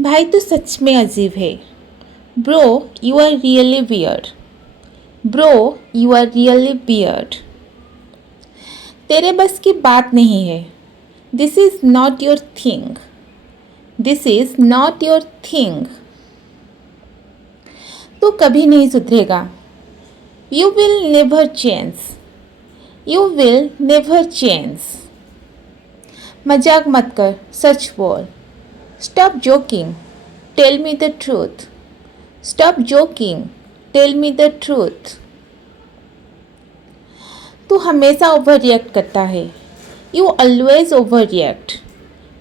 भाई तू सच में अजीब है। Bro you are really weird. Bro you are really weird. तेरे बस की बात नहीं है। This is not your thing. This is not your thing. तू कभी नहीं सुधरेगा। You will never change. You will never change. मजाक मत कर, सच बोल। Stop joking, tell me the truth. Stop joking, tell me the truth. तू हमेशा ओवर रिएक्ट करता है। You always overreact.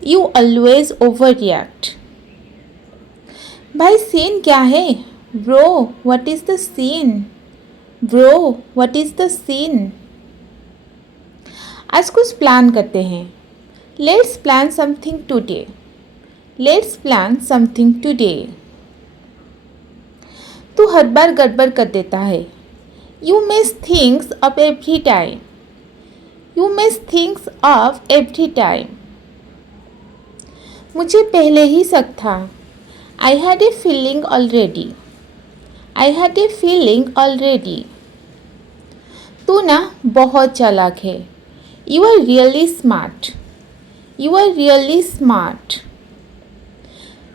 You always overreact. भाई सीन क्या है? Bro what is the scene? Bro what is the scene? आज कुछ plan करते हैं। Let's plan something today. Let's plan something today. तू हर बार गड़बड़ कर देता है। You mess things up every time. You mess things off every time. मुझे पहले ही शक था। I had a feeling already. I had a feeling already. तू ना बहुत चालाक है। You are really smart. You are really smart.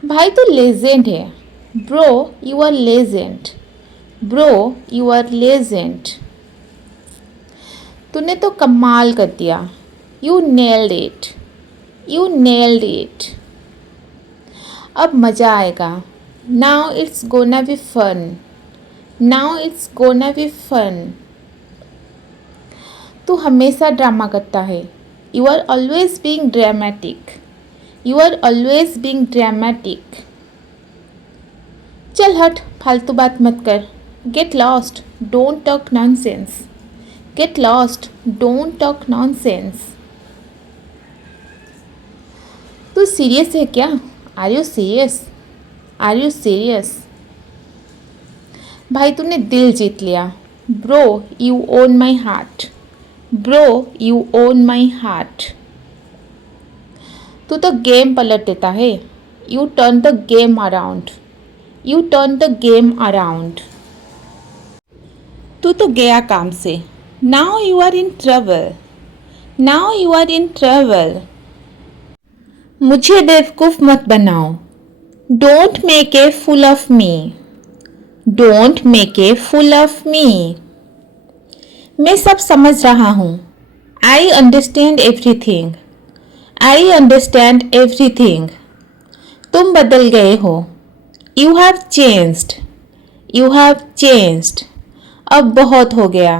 भाई तू लेजेंड है। Bro you are legend. Bro you are legend. तूने तो कमाल कर दिया। You nailed it. You nailed it. अब मज़ा आएगा। Now it's gonna be fun. Now it's gonna be fun. तू हमेशा ड्रामा करता है। You are always being dramatic. You are always being dramatic. चल हट, फालतू बात मत कर। Get lost, don't talk nonsense. Gate lost, don't talk nonsense. तू सीरियस है क्या? Are you serious? Are you serious? भाई तूने दिल जीत लिया। Bro you own my heart. Bro you own my heart. तू तो गेम पलट देता है। You turn the game around. You turn the game around. तू तो गया काम से। Now you are in trouble. Now you are in trouble. मुझे बेवकूफ़ मत बनाओ। Don't make a fool of me. Don't make a fool of me. मैं सब समझ रहा हूँ। I understand everything. I understand everything. तुम बदल गए हो। You have changed. You have changed. अब बहुत हो गया।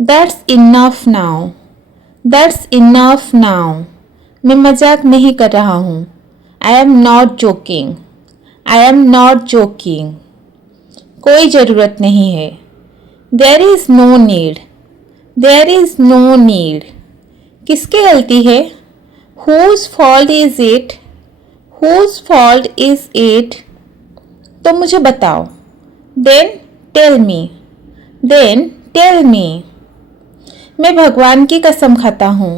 That's enough now. That's enough now. मैं मजाक नहीं कर रहा हूँ। I am not joking. I am not joking. कोई ज़रूरत नहीं है। There is no need. There is no need. किसकी गलती है? Whose fault is it? Whose fault is it? तो मुझे बताओ। Then tell me. Then tell me. मैं भगवान की कसम खाता हूँ।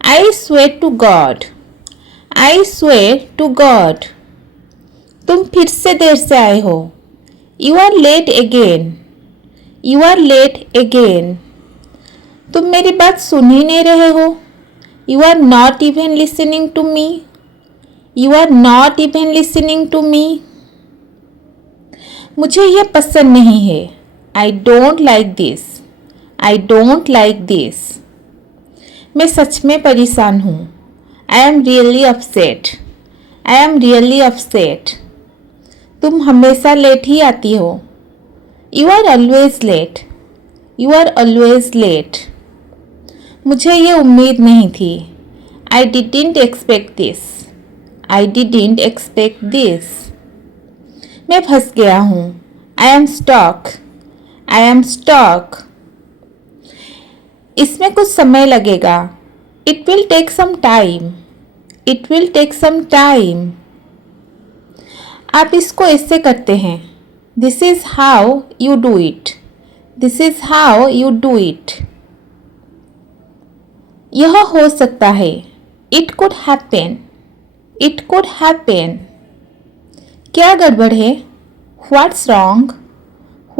I swear to God. I swear to God. तुम फिर से देर से आए हो। You are late again. You are late again. तुम मेरी बात सुन ही नहीं रहे हो। You are not even listening to me. You are not even listening to me. मुझे ये पसंद नहीं है। I don't like this. I don't like this. मैं सच में परेशान हूँ। I am really upset. I am really upset. तुम हमेशा लेट ही आती हो। You are always late. You are always late. मुझे ये उम्मीद नहीं थी। I didn't expect this. I didn't expect this. मैं फंस गया हूँ। I am stuck. I am stuck. इसमें कुछ समय लगेगा। It will take some time. It will take some time. आप इसको ऐसे करते हैं। This is how you do it. This is how you do it. यह हो सकता है। It could happen. It could happen. क्या गड़बड़ है? What's wrong?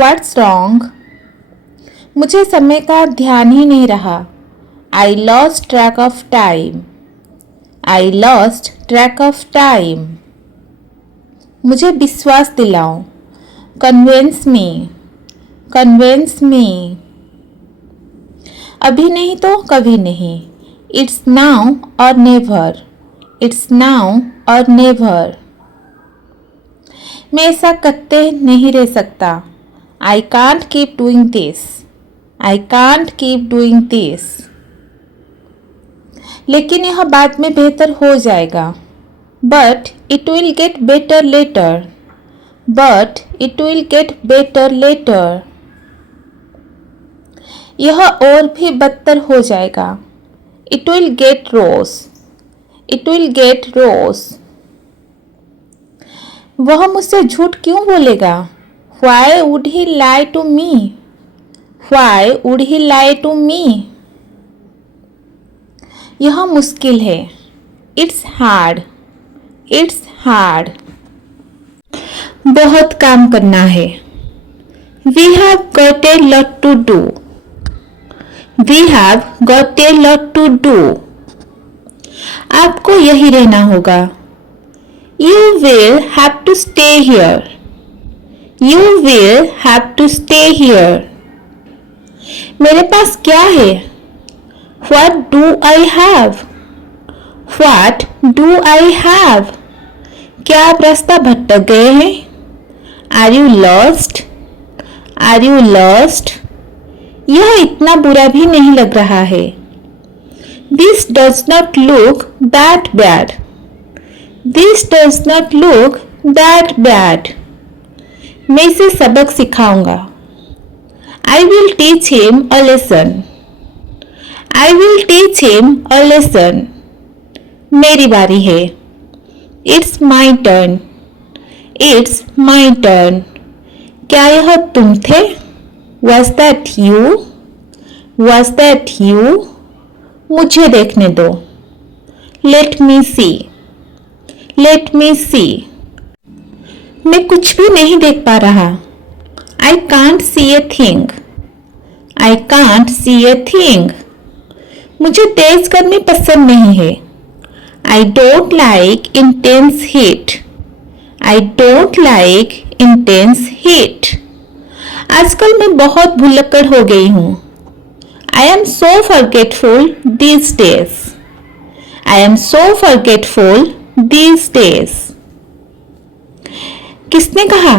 What's wrong? मुझे समय का ध्यान ही नहीं रहा. I lost track of time. I lost track of time. मुझे विश्वास दिलाओ. Convince me. Convince me. अभी नहीं तो कभी नहीं. It's now or never. It's now or never. मैं ऐसा करते नहीं रह सकता. I can't keep doing this. I can't keep doing this. लेकिन यह बाद में बेहतर हो जाएगा. But it will get better later. But it will get better later. यह और भी बदतर हो जाएगा. It will get worse. It will get worse. वह मुझसे झूठ क्यों बोलेगा? Why would he lie to me? Why would he lie to me? यह मुश्किल है. It's hard. It's hard. बहुत काम करना है. We have got a lot to do. We have got a lot to do. आपको यही रहना होगा. You will have to stay here. You will have to stay here. मेरे पास क्या है? What do I have? What do I have? क्या आप रास्ता भटक गए हैं? Are you lost? Are you lost? यह इतना बुरा भी नहीं लग रहा है. This does not look that bad. This does not look that bad. मैं इसे सबक सिखाऊंगा. I will teach him a lesson. I will teach him a lesson. मेरी बारी है. It's my turn. It's my turn. क्या यह तुम थे? Was that you? Was that you? मुझे देखने दो. Let me see. Let me see. मैं कुछ भी नहीं देख पा रहा. I can't see a thing. I can't see a thing. मुझे तेज गर्मी पसंद नहीं है. I don't like intense heat. I don't like intense heat. आजकल मैं बहुत भुलक्कड़ हो गई हूँ. I am so forgetful these days. I am so forgetful these days. किसने कहा?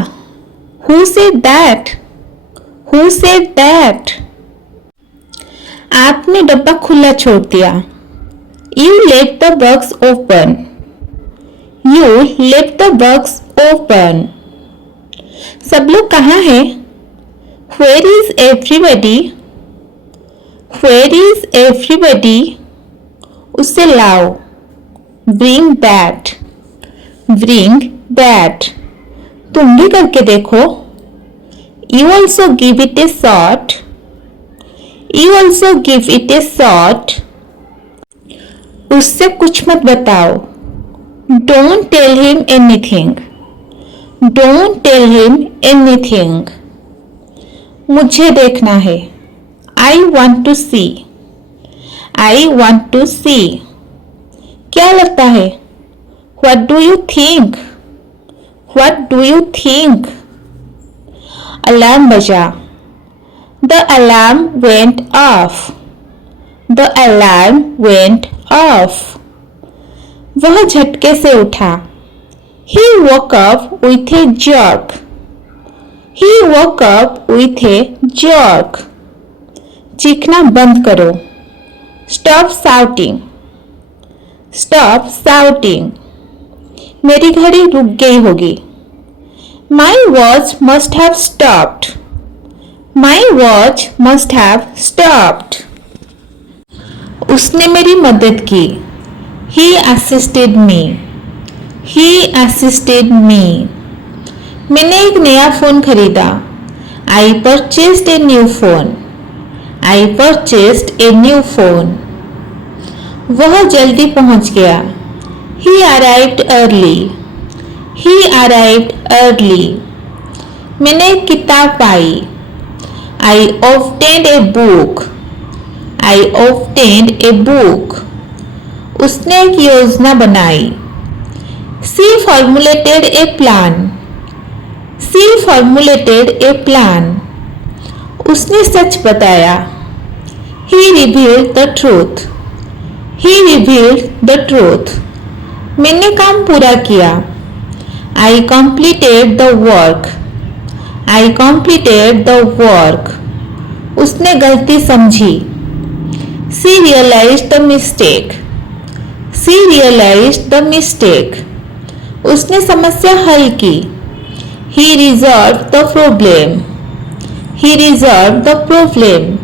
Who said that? Who said that? आपने डब्बा खुला छोड़ दिया. You left the box open. You left the box open. सब लोग कहाँ हैं? Where is everybody? Where is everybody? उसे लाओ. Bring that. Bring that. तुम भी करके देखो. You also give it a shot. You also give it a shot. उससे कुछ मत बताओ. Don't tell him anything. Don't tell him anything. मुझे देखना है. I want to see. I want to see. क्या लगता है? What do you think? What do you think? Alarm बजा. The alarm went off. The alarm went off. वह झटके से उठा. He woke up with a jerk. He woke up with a jerk. चीखना बंद करो. Stop shouting. Stop shouting. मेरी घड़ी रुक गई होगी. My watch must have stopped. My watch must have stopped. उसने मेरी मदद की. He assisted me. He assisted me. मैंने एक नया फोन खरीदा. I purchased a new phone. I purchased a new phone. वह जल्दी पहुंच गया. He arrived early. He arrived early. मैंने एक किताब पाई. I obtained a book. I obtained a book. उसने एक योजना बनाई. She formulated a plan. She formulated a plan. उसने सच बताया. He revealed the truth. He revealed the truth. मैंने काम पूरा किया. I completed the work. I completed the work. उसने गलती समझी. She realized the mistake. She realized the mistake. उसने समस्या हल की. He resolved the problem. He resolved the problem.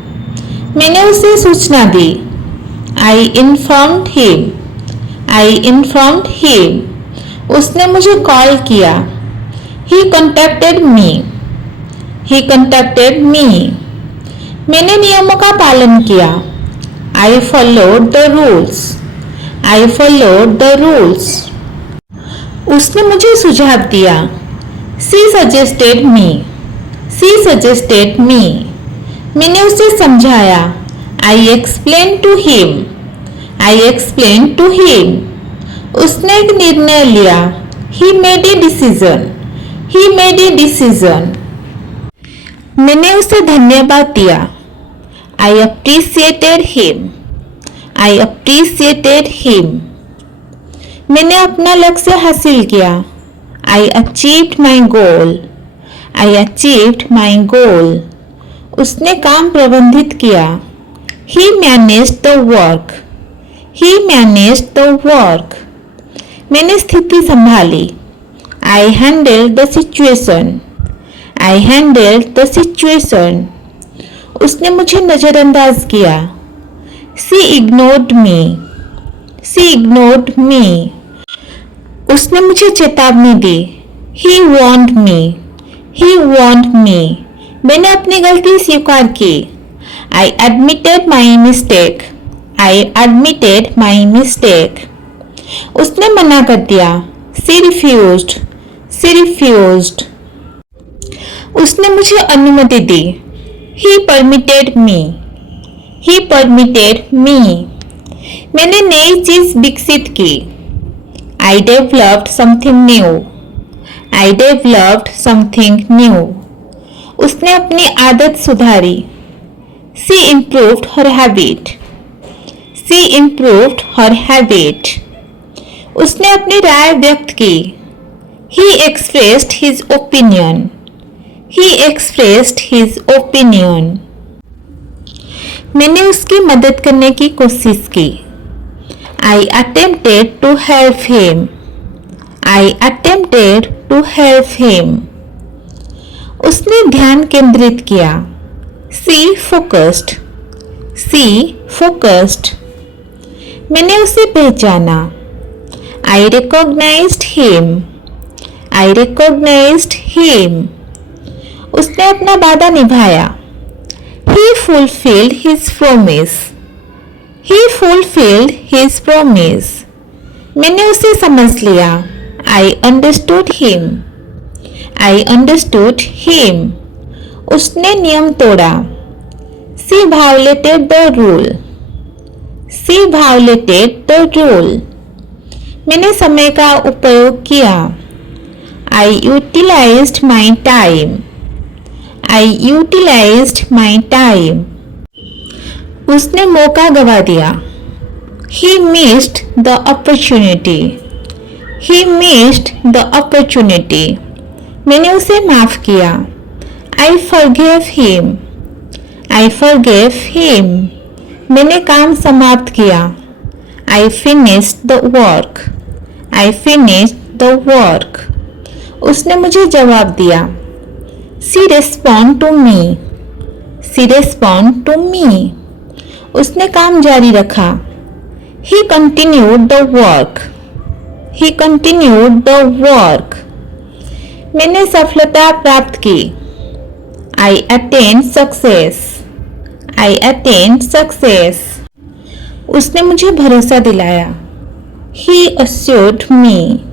मैंने उसे सूचना दी. I informed him. I informed him. उसने मुझे कॉल किया. He contacted me. He contacted me. मैंने नियमों का पालन किया. I followed the rules. I followed the rules. उसने मुझे सुझाव दिया. She suggested me. She suggested me. मैंने उसे समझाया. I explained to him. I explained to him. उसने एक निर्णय लिया. He made a decision. He made a decision. मैंने उसे धन्यवाद दिया. I appreciated him. I appreciated him. मैंने अपना लक्ष्य हासिल किया. I achieved my goal. I achieved my goal. उसने काम प्रबंधित किया. He managed the work. He managed the work. मैंने स्थिति संभाली. I handled the situation. I handled the situation. उसने मुझे नजरअंदाज किया. She ignored me. She ignored me. उसने मुझे चेतावनी दी. He warned me. He warned me. मैंने अपनी गलती स्वीकार की. I admitted my mistake. I admitted my mistake. उसने मना कर दिया. She refused. She refused. उसने मुझे अनुमति दी. He permitted me. He permitted me. मैंने नई चीज विकसित की. I developed something new. I developed something new. उसने अपनी आदत सुधारी. She improved her habit. She improved her habit. उसने अपनी राय व्यक्त की. He expressed his opinion. He expressed his opinion. मैंने उसकी मदद करने की कोशिश की. I attempted to help him. I attempted to help him. उसने ध्यान केंद्रित किया. She focused. She focused. मैंने उसे पहचाना. I recognized him. I recognized him. उसने अपना वादा निभाया. He fulfilled his promise. He fulfilled his promise. मैंने उसे समझ लिया. I understood him. I understood him. उसने नियम तोड़ा. She violated the rule. She violated the rule. मैंने समय का उपयोग किया. I utilized my time. I utilized my time. उसने मौका गवा दिया. He missed the opportunity. He missed the opportunity. मैंने उसे माफ किया. I forgave him. I forgave him. मैंने काम समाप्त किया. I finished the work. I finished the work. उसने मुझे जवाब दिया. She responded to me. She responded to me. उसने काम जारी रखा. He continued the work. He continued the work. मैंने सफलता प्राप्त की. I attained success. I attained success. उसने मुझे भरोसा दिलाया. He assured me.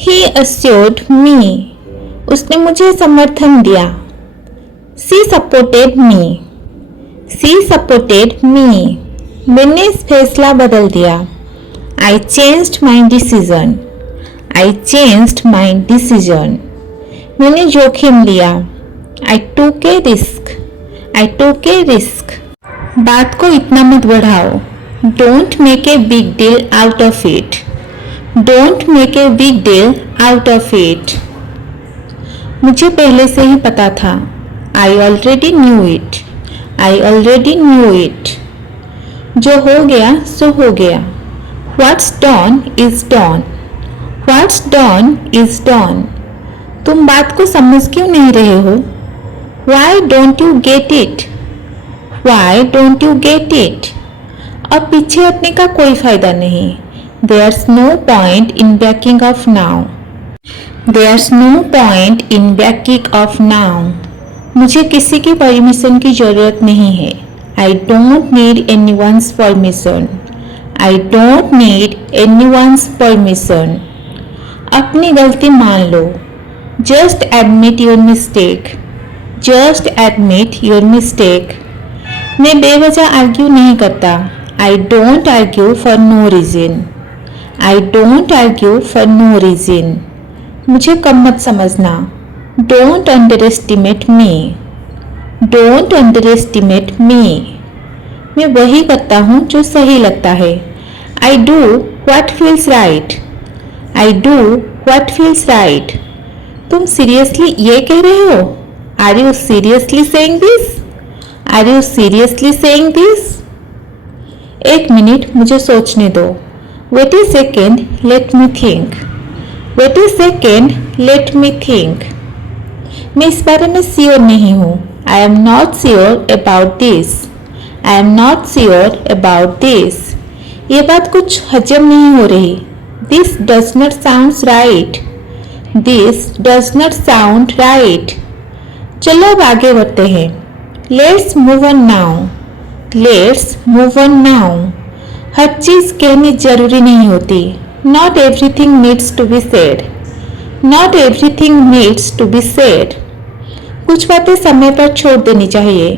He assured me. उसने मुझे समर्थन दिया. She supported me. She supported me. मैंने फैसला बदल दिया. I changed my decision. I changed my decision. मैंने जोखिम लिया. I took a risk. I took a risk. बात को इतना मत बढ़ाओ. Don't make a big deal out of it. Don't make a big deal out of it. मुझे पहले से ही पता था. I already knew it. I already knew it. जो हो गया सो हो गया. What's done is done. What's done is done. तुम बात को समझ क्यों नहीं रहे हो? Why don't you get it? Why don't you get it? अब पीछे हटने का कोई फायदा नहीं. There's no point in backing off now. There's no point in backing off now. मुझे किसी की परमिशन की जरूरत नहीं है. I don't need anyone's permission. I don't need anyone's permission. अपनी गलती मान लो. Just admit your mistake. Just admit your mistake. मैं बेवजह आर्ग्यू नहीं करता. I don't argue for no reason. I don't argue for no reason. मुझे कम मत समझना. Don't underestimate me. Don't underestimate me. मैं वही करता हूँ जो सही लगता है. I do what feels right. I do what feels right. तुम सीरियसली ये कह रहे हो? Are you seriously saying this? Are you seriously saying this? एक मिनट मुझे सोचने दो. Wait a second, let me think. Wait a second, let me think. मैं इस बारे में श्योर नहीं हूँ. I am not sure about this. I am not sure about this. ये बात कुछ हजम नहीं हो रही. This does not sound right. This does not sound right. चलो अब आगे बढ़ते हैं. Let's move on now. Let's move on now. हर चीज कहनी जरूरी नहीं होती. Not everything needs to be said. Not everything needs to be said. कुछ बातें समय पर छोड़ देनी चाहिए.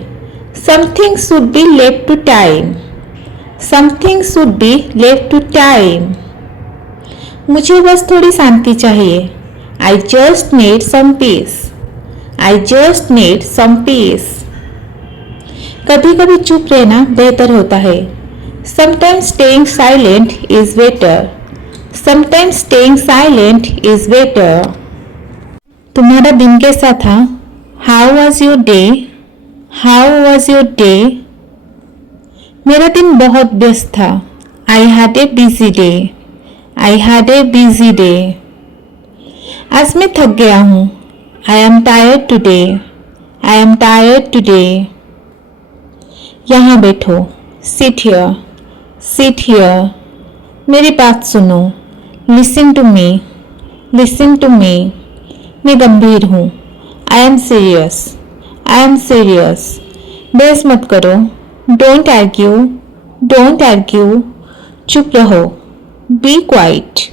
Something should be left to time. Something should be left to time. मुझे बस थोड़ी शांति चाहिए. I just need some peace. I just need some peace. कभी कभी चुप रहना बेहतर होता है. Sometimes staying silent is better. Sometimes staying silent is better. तुम्हारा दिन कैसा था? How was your day? How was your day? मेरा दिन बहुत व्यस्त था. I had a busy day. I had a busy day. आज मैं थक गया हूँ. I am tired today. I am tired today. यहाँ बैठो. Sit here. Sit here. मेरी बात सुनो. Listen to me. Listen to me. मैं गंभीर हूँ. I am serious. I am serious. बहस मत करो. Don't argue. Don't argue. चुप रहो. Be quiet.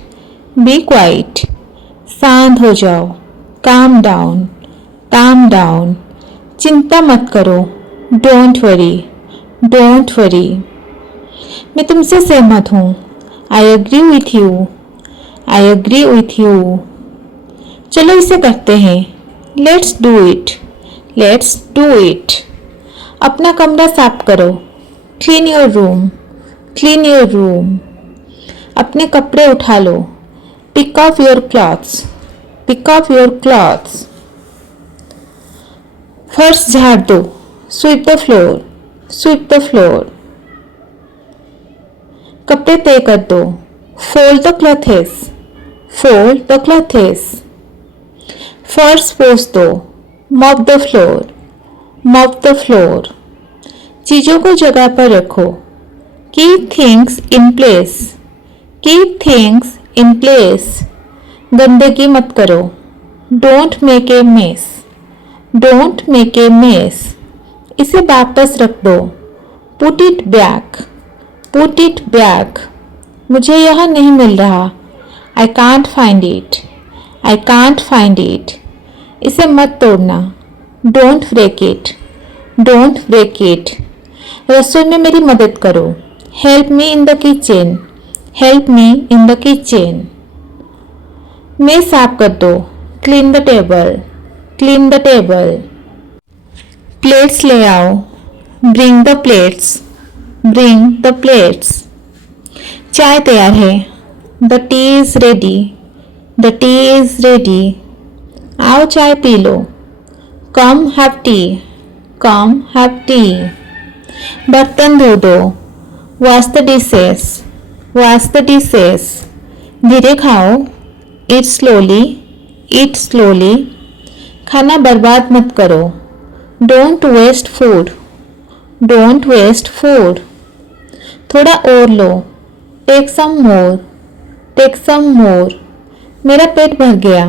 Be quiet. शांत हो जाओ. Calm down. Calm down. चिंता मत करो. Don't worry. Don't worry. मैं तुमसे सहमत हूँ. I agree with you. I agree with you. चलो इसे करते हैं. Let's do it. Let's do it. अपना कमरा साफ करो. Clean your room. Clean your room. अपने कपड़े उठा लो. Pick up your clothes. Pick up your clothes. फर्श झाड़ दो. Sweep the floor. Sweep the floor. कपड़े तय कर दो. Fold the clothes. Fold the clothes. फर्श पोंछ दो. Mop the floor. Mop the floor. चीजों को जगह पर रखो. Keep things in place. Keep things in place. गंदगी मत करो. Don't make a mess. Don't make a mess. इसे वापस रख दो. Put it back. Put it back. मुझे यह नहीं मिल रहा. I can't find it. I can't find it. इसे मत तोड़ना. Don't break it. Don't break it. रसोई में मेरी मदद करो. Help me in the kitchen. Help me in the kitchen. मेज साफ कर दो. Clean the table. Clean the table. Plates ले आओ. Bring the plates. Bring the plates. चाय तैयार है. The tea is ready. The tea is ready. आओ चाय पी लो. Come have tea. Come have tea. बर्तन धो दो. Wash the dishes. Wash the dishes. धीरे खाओ. Eat slowly. Eat slowly. खाना बर्बाद मत करो. Don't waste food. Don't waste food. थोड़ा और लो. टेक सम मोर. टेक सम मोर. मेरा पेट भर गया.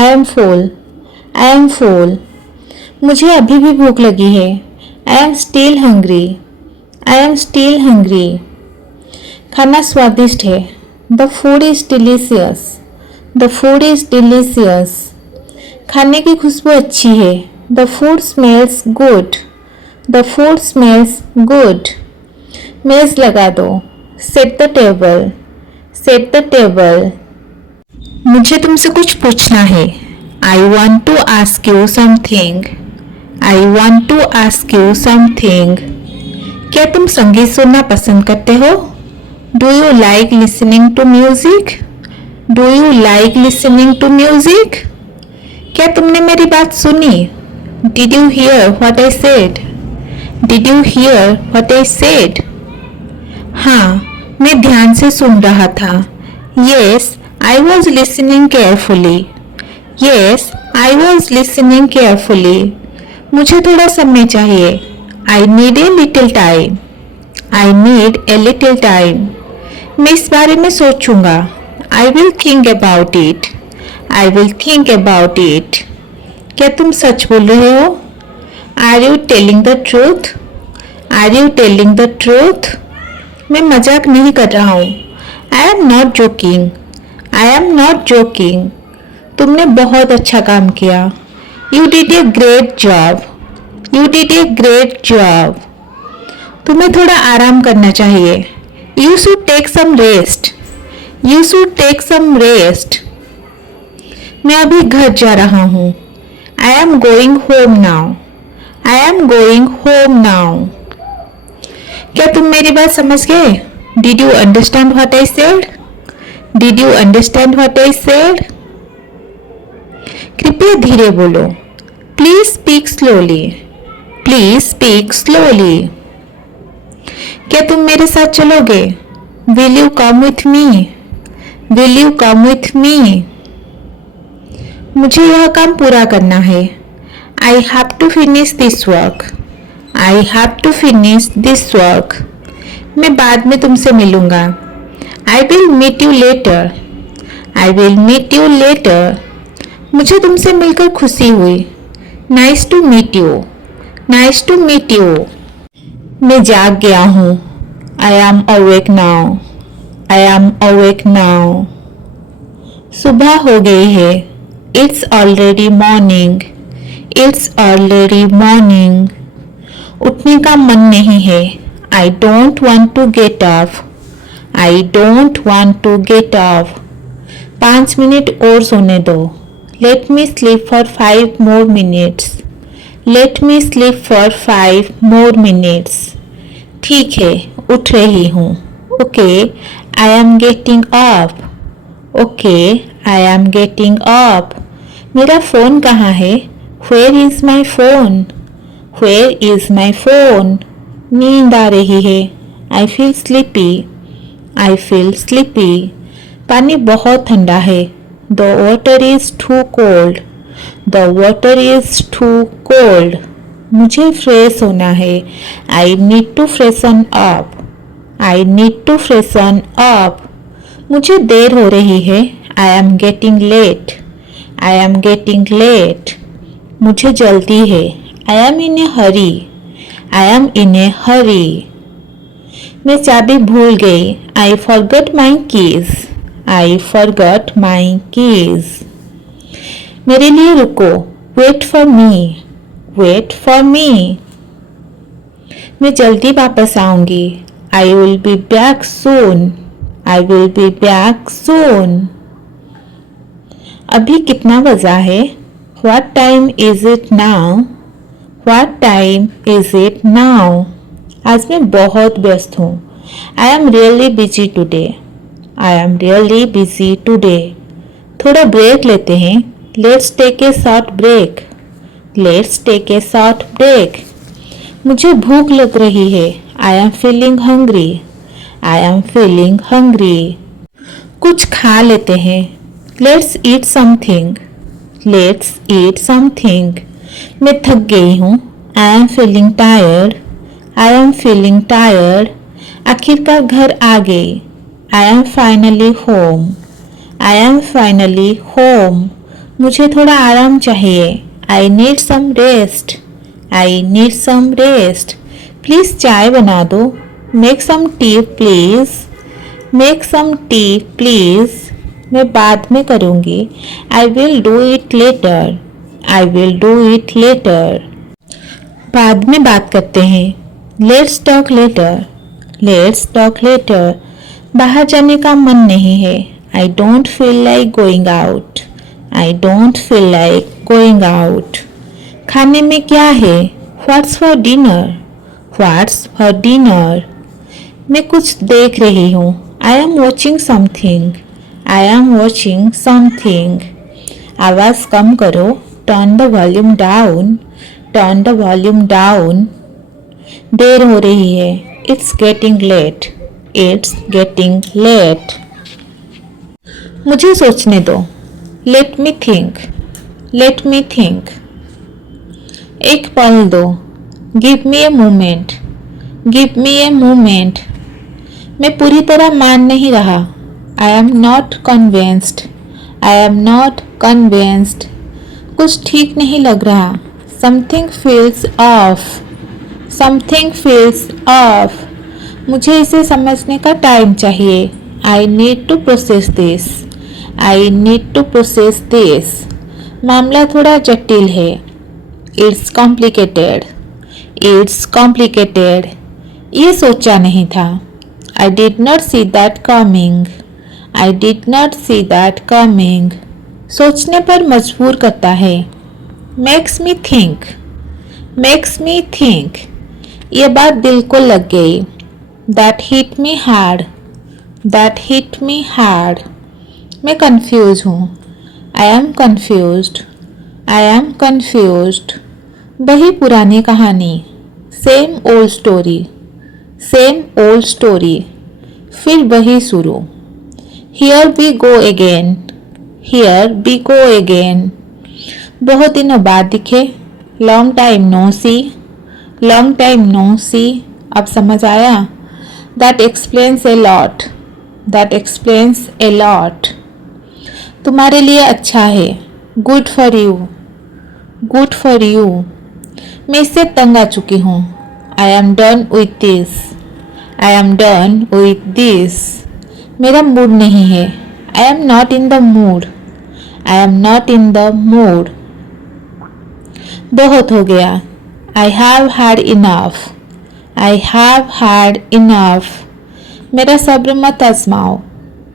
I am full. I am full. मुझे अभी भी भूख लगी है. I am still hungry. I am still hungry. खाना स्वादिष्ट है. The food is delicious. The food is delicious. खाने की खुशबू अच्छी है. The food smells good. The food smells good. मेज लगा दो. Set the table. Set the table. मुझे तुमसे कुछ पूछना है. I want to ask you something. I want to ask you something. क्या तुम संगीत सुनना पसंद करते हो? Do you like listening to music? Do you like listening to music? क्या तुमने मेरी बात सुनी? Did you hear what I said? Did you hear what I said? हाँ, मैं ध्यान से सुन रहा था. Yes, I was listening carefully. Yes, I was listening carefully. मुझे थोड़ा समय चाहिए. I need a little time. I need a little time. मैं इस बारे में सोचूंगा. I will think about it. I will think about it. क्या तुम सच बोल रहे हो? Are you telling the truth? Are you telling the truth? मैं मजाक नहीं कर रहा हूँ. I am not joking. I am not joking. तुमने बहुत अच्छा काम किया. You did a great job. You did a great job. तुम्हें थोड़ा आराम करना चाहिए. You should take some rest. You should take some rest. मैं अभी घर जा रहा हूँ. I am going home now. I am going home now. क्या तुम मेरी बात समझ गए? Did you understand what I said? Did you understand what I said? कृपया धीरे बोलो. Please speak slowly. Please speak slowly. क्या तुम मेरे साथ चलोगे? Will you come with me? Will you come with me? मुझे यह काम पूरा करना है. आई have to finish this work. I have to finish this work. मैं बाद में तुमसे मिलूंगा. I will meet you later. I will meet you later. मुझे तुमसे मिलकर खुशी हुई. Nice to meet you. Nice to meet you. मैं जाग गया हूँ. I am awake now. I am awake now. सुबह हो गई है. It's already morning. It's already morning. उठने का मन नहीं है. I don't want to get up. I don't want to get up. 5 minute और सोने दो. Let me sleep for 5 more minutes. Let me sleep for 5 more minutes. ठीक है, उठ रही हूँ. Okay, I am getting up. Okay, I am getting up. मेरा phone कहाँ है? Where is my phone? Where is my phone? नींद आ रही है. I feel sleepy. I feel sleepy. पानी बहुत ठंडा है. The water is too cold. The water is too cold. मुझे फ्रेश होना है. I need to freshen up. I need to freshen up. मुझे देर हो रही है. I am getting late. I am getting late. मुझे जल्दी है. I am in a hurry. I am in a hurry. मैं चाबी भूल गई. I forgot my keys. I forgot my keys. मेरे लिए रुको, wait for me, wait for me. मैं जल्दी वापस आऊंगी, I will be back soon, I will be back soon. अभी कितना बजा है? What time is it now, what time is it now. आज मैं बहुत व्यस्त हूँ, I am really busy today, I am really busy today. थोड़ा ब्रेक लेते हैं, let's take a short break, let's take a short break. मुझे भूख लग रही है, I am feeling hungry, I am feeling hungry. कुछ खा लेते हैं, let's eat something, let's eat something. मैं थक गई हूँ, I am feeling tired, I am feeling tired. आखिरकार घर आ गई, I am finally home, I am finally home. मुझे थोड़ा आराम चाहिए, I need some rest, I need some rest. Please चाय बना दो, make some tea please, make some tea please. मैं बाद में करूँगी, I will do it later, I will do it later. बाद में बात करते हैं, let's talk letter, let's talk letter. बाहर जाने का मन नहीं है, I don't feel like going out, I don't feel like going out. खाने में क्या है? What's for dinner, what's for dinner. मैं कुछ देख रही हूँ, I am watching something, I am watching something. आवाज़ कम करो, turn the volume down, turn the volume down. देर हो रही है, it's getting late, it's getting late. मुझे सोचने दो, let me think, let me think. एक पल दो, give me a moment, give me a moment. मैं पूरी तरह मान नहीं रहा, I am not convinced, I am not convinced. कुछ ठीक नहीं लग रहा, something feels off, something feels off. मुझे इसे समझने का टाइम चाहिए, I need to process this, I need to process this. मामला थोड़ा जटिल है, इट्स कॉम्प्लिकेटेड, इट्स कॉम्प्लिकेटेड। ये सोचा नहीं था, I did not see that coming, I did not see that coming. सोचने पर मजबूर करता है, makes me think, makes me think. ये बात दिल को लग गई, that hit me hard, that hit me hard. मैं कंफ्यूज हूँ, I am confused, I am confused. वही पुरानी कहानी, same old story, same old story. फिर वही शुरू, here we go again, here we go again. बहुत दिनों बाद दिखे, लॉन्ग टाइम नो सी, लॉन्ग टाइम नो सी। अब समझ आया, that explains a lot, that explains a lot. तुम्हारे लिए अच्छा है, good for you, good for you. मैं इससे तंग आ चुकी हूँ, I am done with this, I am done with this. मेरा मूड नहीं है, I am not in the mood, I am not in the mood. बहुत हो गया, आई have had enough, I have had enough. मेरा सब्र मत आजमाओ,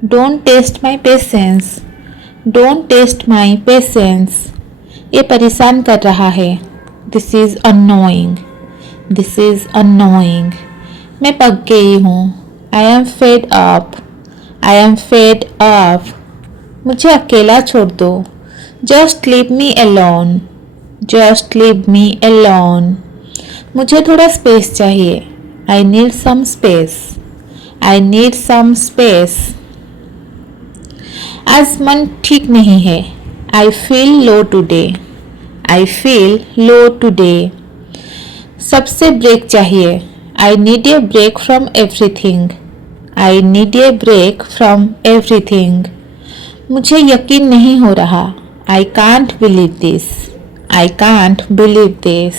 don't test my patience, don't test my patience. ये परेशान कर रहा है, this is annoying, this is annoying. मैं पक गई हूँ, I am fed up, I am fed up. मुझे अकेला छोड़ दो, just leave me alone, just leave me alone. मुझे थोड़ा स्पेस चाहिए, I need some space, I need some space. आज मन ठीक नहीं है, आई feel low today, I feel low today. सबसे ब्रेक चाहिए, I need a break from everything, I need a break from everything. मुझे यकीन नहीं हो रहा, I can't believe this, I can't believe this.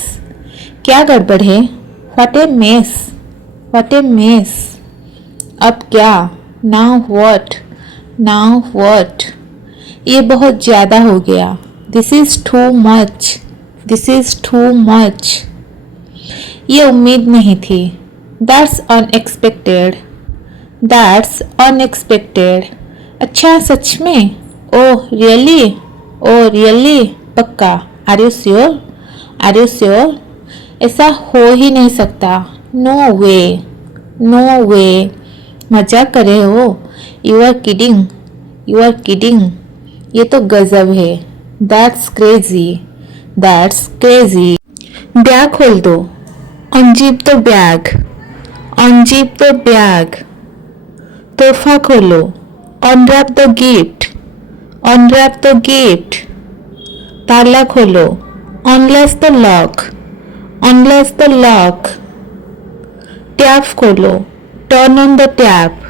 क्या गड़बड़ है? What a mess, what a mess. अब क्या? Now what, now what. ये बहुत ज़्यादा हो गया, this is too much, this is too much. ये उम्मीद नहीं थी। That's unexpected, that's unexpected. अच्छा सच में? ओह रियली, ओह रियली, पक्का? Are you sure, are you sure? ऐसा हो ही नहीं सकता। No way, no way. मजाक कर रहे हो? You are kidding, you are kidding. ये तो गजब है। That's crazy, that's crazy. Bag खोल दो। Unzip the bag, unzip the bag. तोहफा खोलो। Unwrap the gift, unwrap the gift. ताला खोलो। Unlock the lock, unlock the lock. Tap खोलो। Turn on the tap,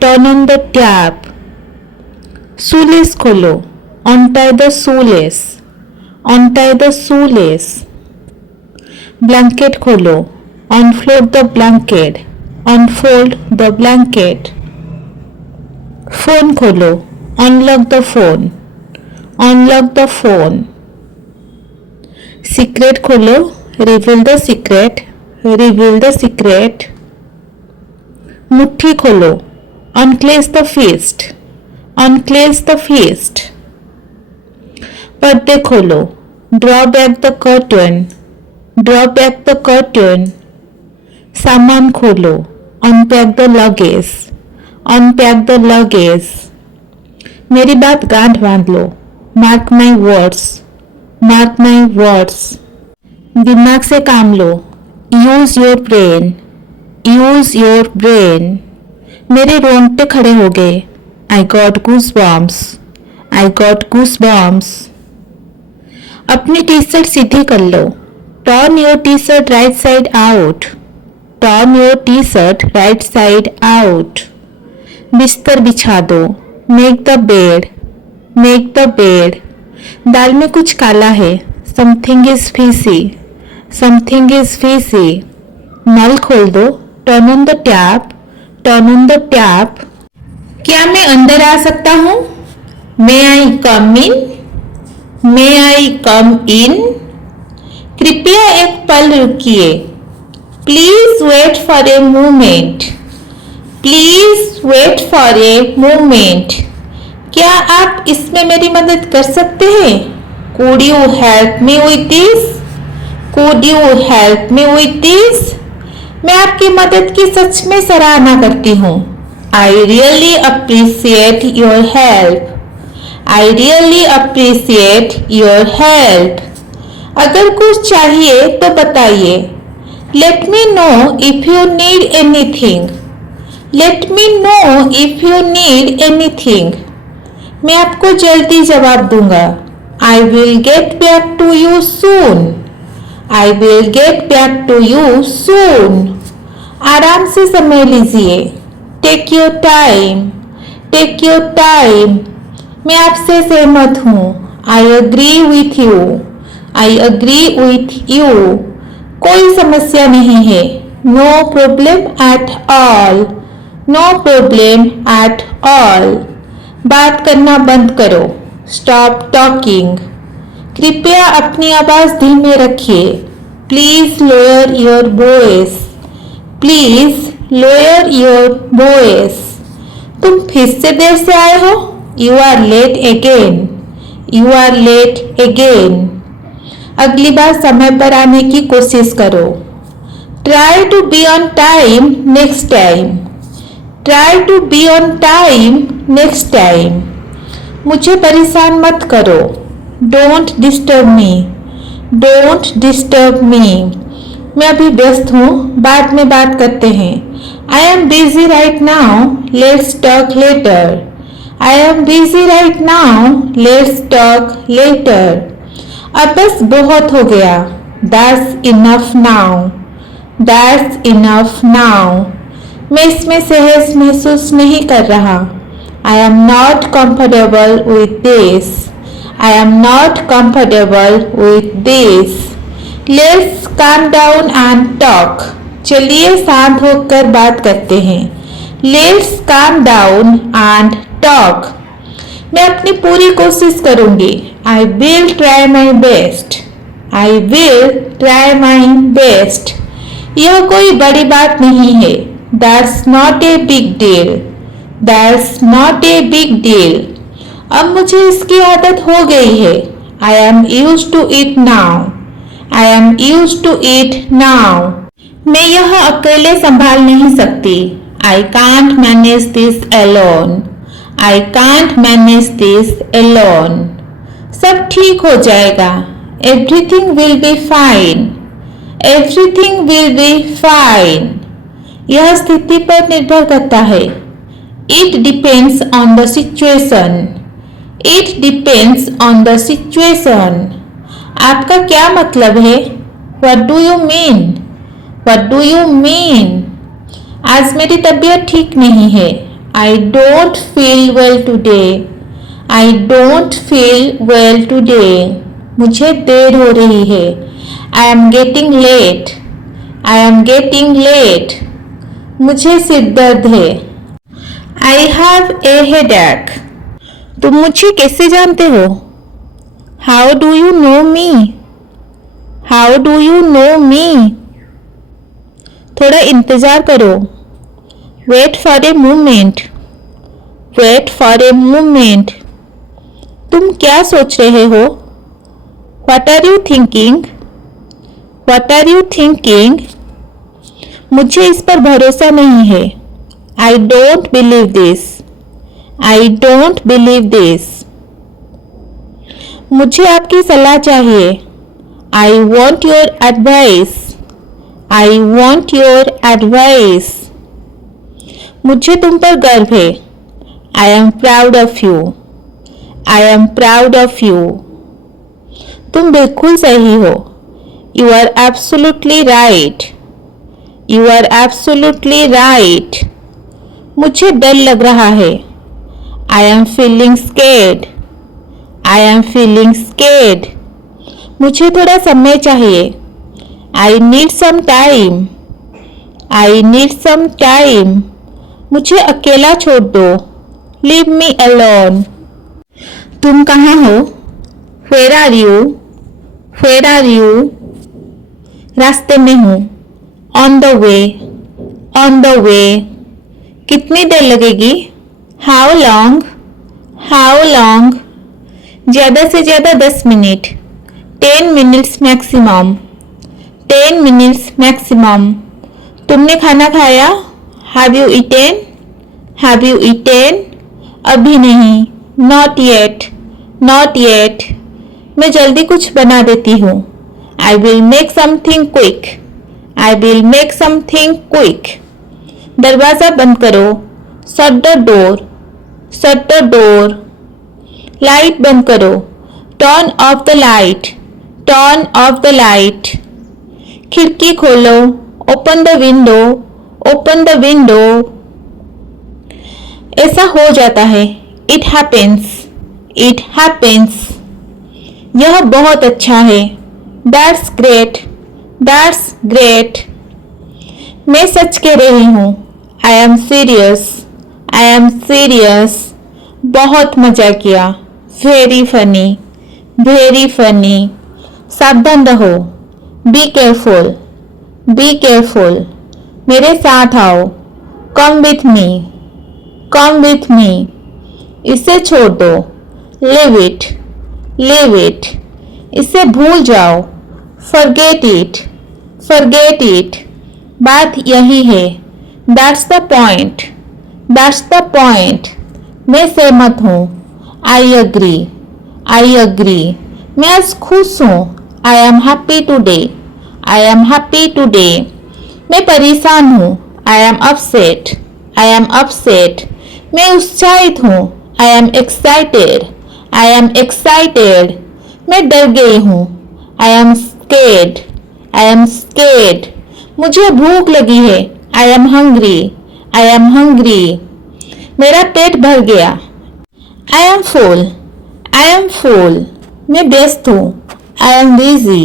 turn on the tap. Shoelace खोलो। Untie the shoelace, untie the shoelace. Blanket खोलो। Unfold the blanket, unfold the blanket. Phone खोलो। Unlock the phone, unlock the phone. Secret खोलो। Reveal the secret, reveal the secret. मुट्ठी खोलो। Unclasp the fist, unclasp the fist. पर्दे खोलो। Draw back the curtain, draw back the curtain. सामान खोलो। Unpack the luggage, unpack the luggage. मेरी बात गांठ बांध लो। Mark my words, mark my words. दिमाग से काम लो। Use your brain, use your brain. मेरे रोंगटे खड़े हो गए। I got goose bumps, I got goose bumps. अपनी टी शर्ट सीधी कर लो। Turn your T shirt right side out, turn your T shirt right side out. बिस्तर बिछा दो। Make the bed, make the bed. दाल में कुछ काला है। Something is fishy, something is fishy. नल खोल दो। Turn on the tap, turn on the tap. क्या मैं अंदर आ सकता हूँ? मे आई कम इन, मे आई कम इन। कृपया एक पल रुकिए। Please wait for a moment, please wait for a moment. क्या आप इसमें मेरी मदद कर सकते हैं? Could you help me with this, could you help me with this. मैं आपकी मदद की सच में सराहना करती हूँ। I really appreciate your help, I really appreciate your help. अगर कुछ चाहिए तो बताइए। Let me know if you need anything, let me know if you need anything. मैं आपको जल्दी जवाब दूंगा। I will get back to you soon, I will get back to you soon. आराम से समय लीजिए। Take your time, take your time. मैं आपसे सहमत हूँ। I agree with you, I agree with you. कोई समस्या नहीं है। No problem at all, no problem at all. बात करना बंद करो। Stop talking. कृपया अपनी आवाज धीमे रखिए। Please lower your voice, please lower your voice. तुम फिर से देर से आए हो। You are late again, you are late again. अगली बार समय पर आने की कोशिश करो। Try to be on time next time, try to be on time next time. मुझे परेशान मत करो। Don't disturb me, don't disturb me. मैं अभी व्यस्त हूँ, बाद में बात करते हैं। I am busy right now, let's talk later. I am busy right now, let's talk letter. अब बस बहुत हो गया। That's enough now, that's enough now. मैं इसमें सहज महसूस नहीं कर रहा। I am not comfortable with this, I am not comfortable with this. Let's calm down and talk. चलिए शांत होकर बात करते हैं। Let's calm down and talk. मैं अपनी पूरी कोशिश करूंगी. I will try my best. I will try my best. यह कोई बड़ी बात नहीं है. That's not a big deal. That's not a big deal. अब मुझे इसकी आदत हो गई है. I am used to it now. I am used to it now. मैं यह अकेले संभाल नहीं सकती. I can't manage this alone. I can't manage this alone. सब ठीक हो जाएगा. Everything will be fine. Everything will be fine. यह स्थिति पर निर्भर करता है. It depends on the situation. It depends on the situation. आपका क्या मतलब है? What do you mean? What do you mean? आज मेरी तबीयत ठीक नहीं है. I don't feel well today. I don't feel well today. मुझे देर हो रही है. I am getting late. I am getting late. मुझे सिर दर्द है. I have a headache. तुम मुझे कैसे जानते हो? How do you know me? How do you know me? थोड़ा इंतजार करो. Wait for a moment. Wait for a moment. तुम क्या सोच रहे हो? What are you thinking? What are you thinking? मुझे इस पर भरोसा नहीं है. I don't believe this. I don't believe this. मुझे आपकी सलाह चाहिए. I want your advice. I want your advice. मुझे तुम पर गर्व है. I am proud of you. I am proud of you. तुम बिल्कुल सही हो. You are absolutely right. You are absolutely right. मुझे डर लग रहा है. I am feeling scared. I am feeling scared. मुझे थोड़ा समय चाहिए. I need some time. I need some time. मुझे अकेला छोड़ दो. Leave me alone. तुम कहाँ हो? Where are you? Where are you? रास्ते में हूँ. On the way. On the way. कितनी देर लगेगी? How long? How long? ज़्यादा से ज़्यादा 10 minute. 10 minutes maximum. 10 minutes maximum. तुमने खाना खाया? Have you eaten? Have you eaten? अभी नहीं. Not yet. Not yet. मैं जल्दी कुछ बना देती हूँ. I will make something quick. I will make something quick. दरवाज़ा बंद करो. Shut the door. Shut the door. Light बंद करो. Turn off the light. Turn off the light. खिड़की खोलो. Open the window. Open the window. ऐसा हो जाता है. It happens. It happens. यह बहुत अच्छा है. That's great. That's great. मैं सच कह रही हूँ. I am serious. I am serious. बहुत मजा किया. Very funny. Very funny. सावधान रहो. Be careful. Be careful. मेरे साथ आओ. Come with me. Come with me. इसे छोड़ दो. Leave it. Leave it. इसे भूल जाओ. Forget it. Forget it. बात यही है. That's the point. That's the point. मैं सहमत हूँ. I agree. I agree. मैं आज खुश हूँ. I am happy today. I am happy today. मैं परेशान हूँ. I am upset. I am upset. मैं उत्साहित हूँ. I am excited. I am excited. मैं डर गई हूँ. I am scared. I am scared. मुझे भूख लगी है. I am hungry. I am hungry. मेरा पेट भर गया. I am full. I am full. मैं व्यस्त हूँ. I am busy.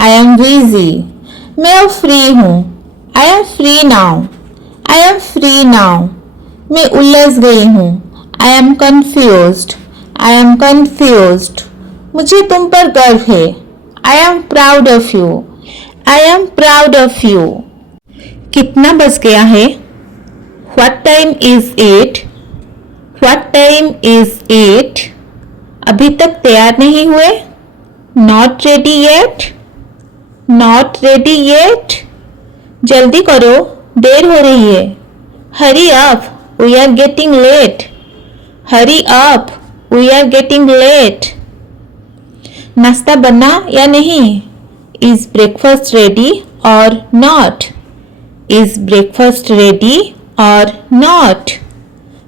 I am busy. मैं अब फ्री हूँ. I am free now. I am free now. मैं उलझ गई हूँ. I am confused. I am confused. मुझे तुम पर गर्व है. I am proud of you. I am proud of you. कितना बज गया है? What time is it? What time is it? अभी तक तैयार नहीं हुए? Not ready yet? Not ready yet? जल्दी करो, देर हो रही है. Hurry up, we are getting late. Hurry up, we are getting late. नाश्ता बना या नहीं? Is breakfast ready or not? Is breakfast ready or not?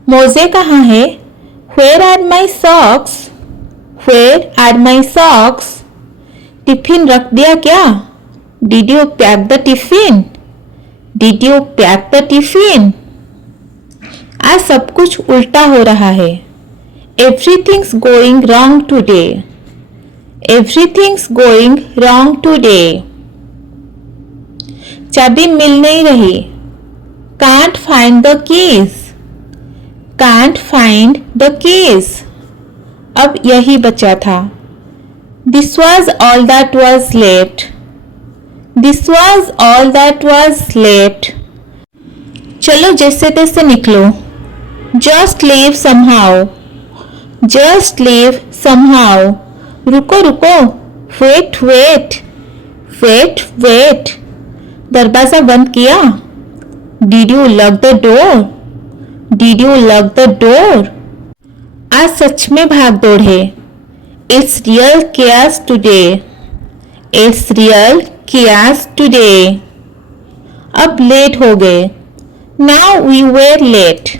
मोजे कहाँ है? Where are my socks? Where are my socks? Tiffin रख दिया क्या? Did you pack the tiffin? Did you pack the tiffin? आज सब कुछ उल्टा हो रहा है. Everything's going wrong today. Everything's going wrong today. चाबी मिल नहीं रही. Can't find the keys. Can't find the keys. अब यही बचा था. This was all that was left. This was all that was left. चलो जैसे तैसे निकलो. Just leave somehow. Just leave somehow. रुको रुको. Wait wait. Wait wait. दरवाजा बंद किया? Did you lock the door? Did you lock the door? आज सच में भाग दौड़ है. It's real chaos today. It's real chaos today. अब लेट हो गए. Now we were late.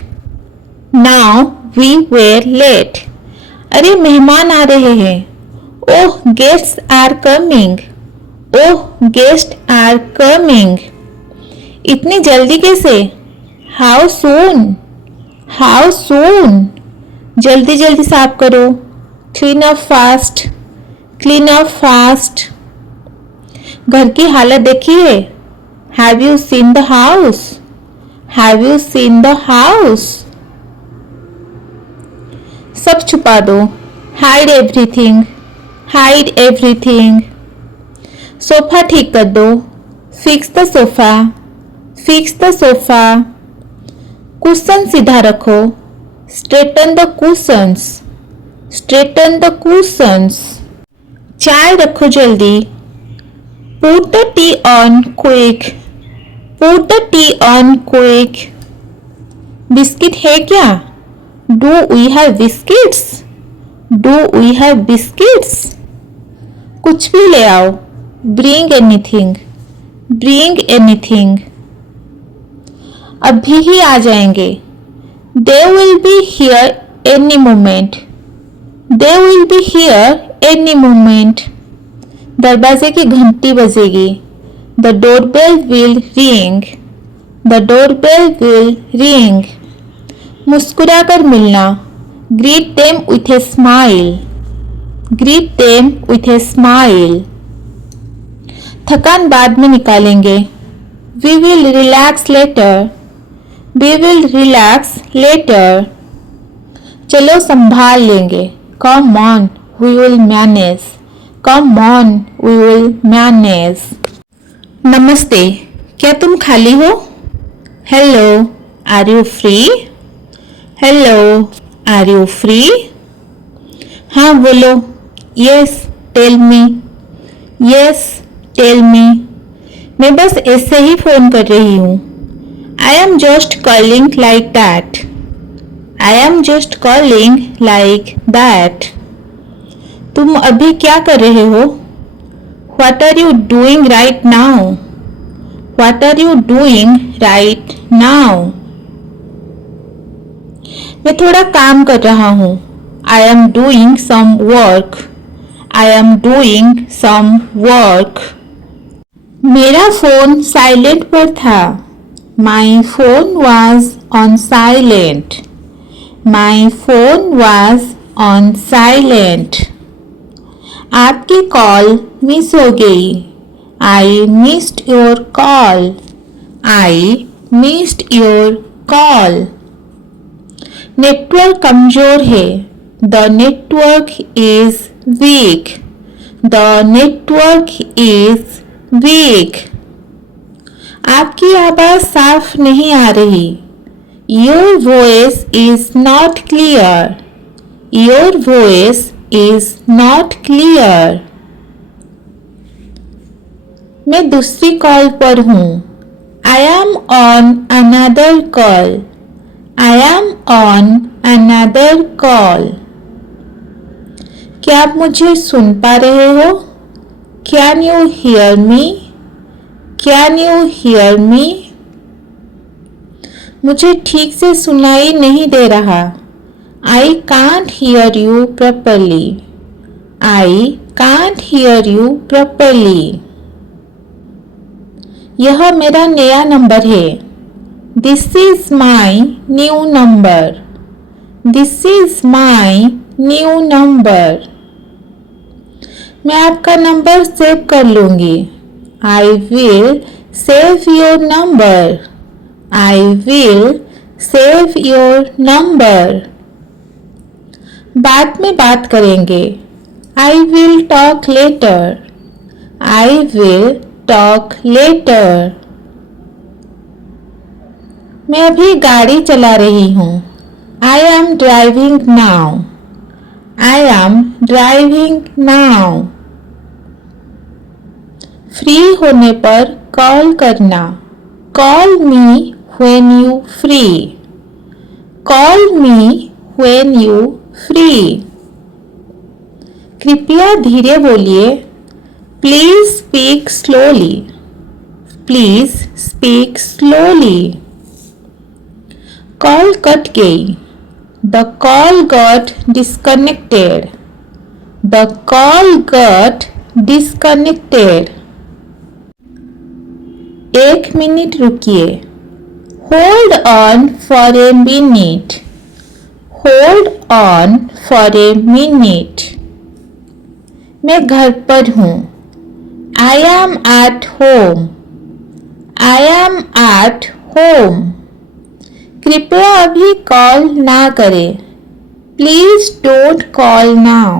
Now we were late. अरे मेहमान आ रहे हैं. Oh, guests are coming. Oh, guests are coming. इतनी जल्दी कैसे? How soon? How soon? जल्दी जल्दी साफ करो. Clean up fast. Clean up fast. घर की हालत देखिए. Have you seen the house? Have you seen the house? सब छुपा दो. Hide everything. Hide everything. Sofa ठीक कर दो. Fix the sofa. Fix the sofa. Cushion सीधा रखो. Straighten the cushions. Straighten the cushions. चाय रखो जल्दी. Put the tea on quick. Put the tea on quick. Biscuit है क्या? Do we have biscuits? Do we have biscuits? कुछ भी ले आओ. Bring anything. Bring anything. अभी ही आ जाएंगे. They will be here any moment. They will be here any moment. दरवाजे की घंटी बजेगी. The doorbell will ring. The doorbell will ring. मुस्कुराकर मिलना. Greet them with a smile. Greet them with a smile. थकान बाद में निकालेंगे. We will relax later. We will relax later. चलो संभाल लेंगे. Come on, we will manage. Come on, we will manage. नमस्ते, क्या तुम खाली हो? Hello, are you free? Hello, are you free? हाँ बोलो. Yes, tell me. Yes, tell me. मैं बस ऐसे ही फोन कर रही हूँ. I am just calling like that. I am just calling like that. तुम अभी क्या कर रहे हो? What are you doing right now? What are you doing right now? मैं थोड़ा काम कर रहा हूँ. I am doing some work. I am doing some work. मेरा फोन साइलेंट पर था. My phone was on silent. My phone was on silent. आपकी कॉल मिस हो गई. I missed your call. I missed your call. Network कमजोर है. The network is weak. The network is weak. आपकी आवाज साफ नहीं आ रही. Your voice is not clear. Your voice is not clear. मैं दूसरी कॉल पर हूँ. I am on another call. I am on another call. क्या आप मुझे सुन पा रहे हो? Can you hear me? Can you hear me? मुझे ठीक से सुनाई नहीं दे रहा. I can't hear you properly. I can't hear you properly. यह मेरा नया नंबर है. This is my new number. This is my new number. मैं आपका नंबर सेव कर लूंगी. I will save your number. I will save your number. बाद में बात करेंगे. I will talk later. I will talk later. मैं अभी गाड़ी चला रही हूँ. I am driving now. I am driving now. Free होने पर कॉल करना. Call me when you free. Call me when you free. कृपया धीरे बोलिए. Please speak slowly. Please speak slowly. Call cut गई. The call got disconnected. The call got disconnected. 1 minute रुकिए. Hold on for a minute. Hold on for a minute. मैं घर पर हूँ. I am at home. I am at home. कृपया अभी call ना करें. Please don't call now.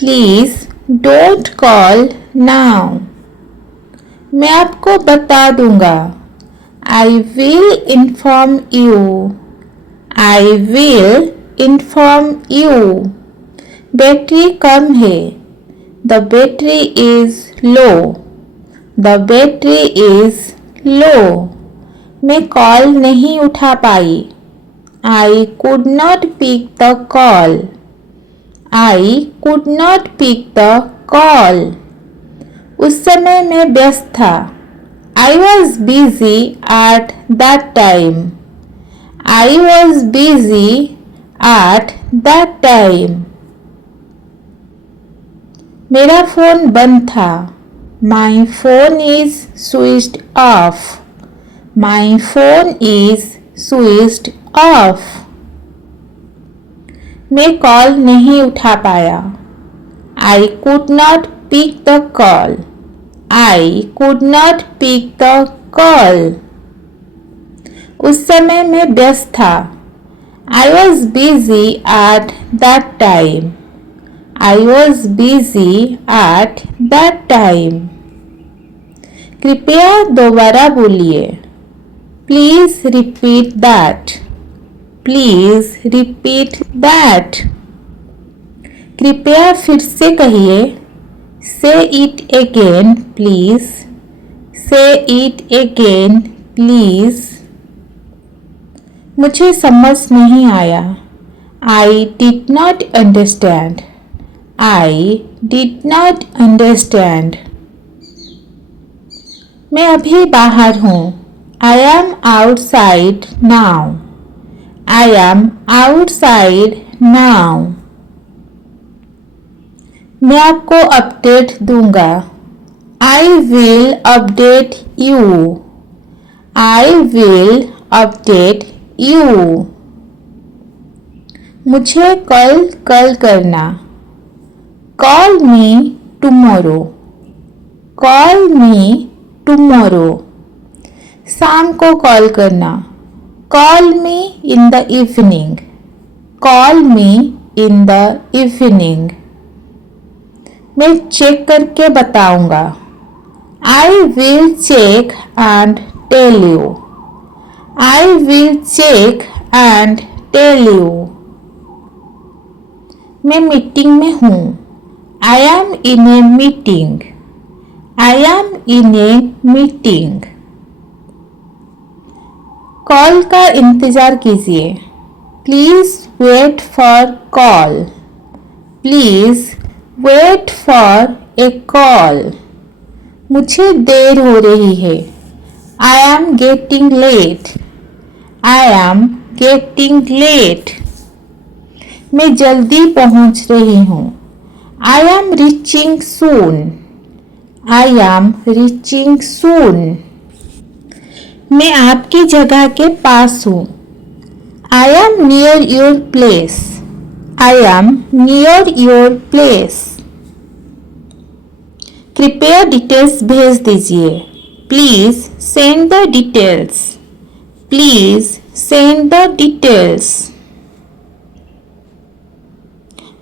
Please don't call now. मैं आपको बता दूंगा. I will inform you. I will inform you. Battery कम है. The battery is low. The battery is low. मैं कॉल नहीं उठा पाई. I could not pick the call. I could not pick the call. उस समय मैं व्यस्त था. I was busy at that time. I was busy at that time. मेरा phone बंद था. My phone is switched off. My phone is switched off. मैं call नहीं उठा पाया. I could not pick the call. I could not pick the call. उस समय मैं व्यस्त था. I was busy at that time. I was busy at that time. कृपया दोबारा बोलिए. Please repeat that. Please repeat that. कृपया फिर से कहिए. Say it again, please. Say it again, please. मुझे समझ नहीं आया. I did not understand. I did not understand. मैं अभी बाहर हूँ. I am outside now. I am outside now. मैं आपको अपडेट दूंगा. I will update you. I will update you. मुझे कल करना. Call me tomorrow. Call me tomorrow. शाम को कॉल करना. Call me in the evening. Call me in the evening. मैं चेक करके बताऊंगा. I will check and tell you. I will check and tell you. मैं मीटिंग में हूँ. I am in a meeting. I am in a meeting. Call का इंतज़ार कीजिए. Please wait for call. Please wait for a call. मुझे देर हो रही है. I am getting late. I am getting late. मैं जल्दी पहुंच रही हूँ. I am reaching soon. I am reaching soon. मैं आपकी जगह के पास हूँ. I am near your place. I am near your place. कृपया डिटेल्स भेज दीजिए. Please send the details. Please send the details.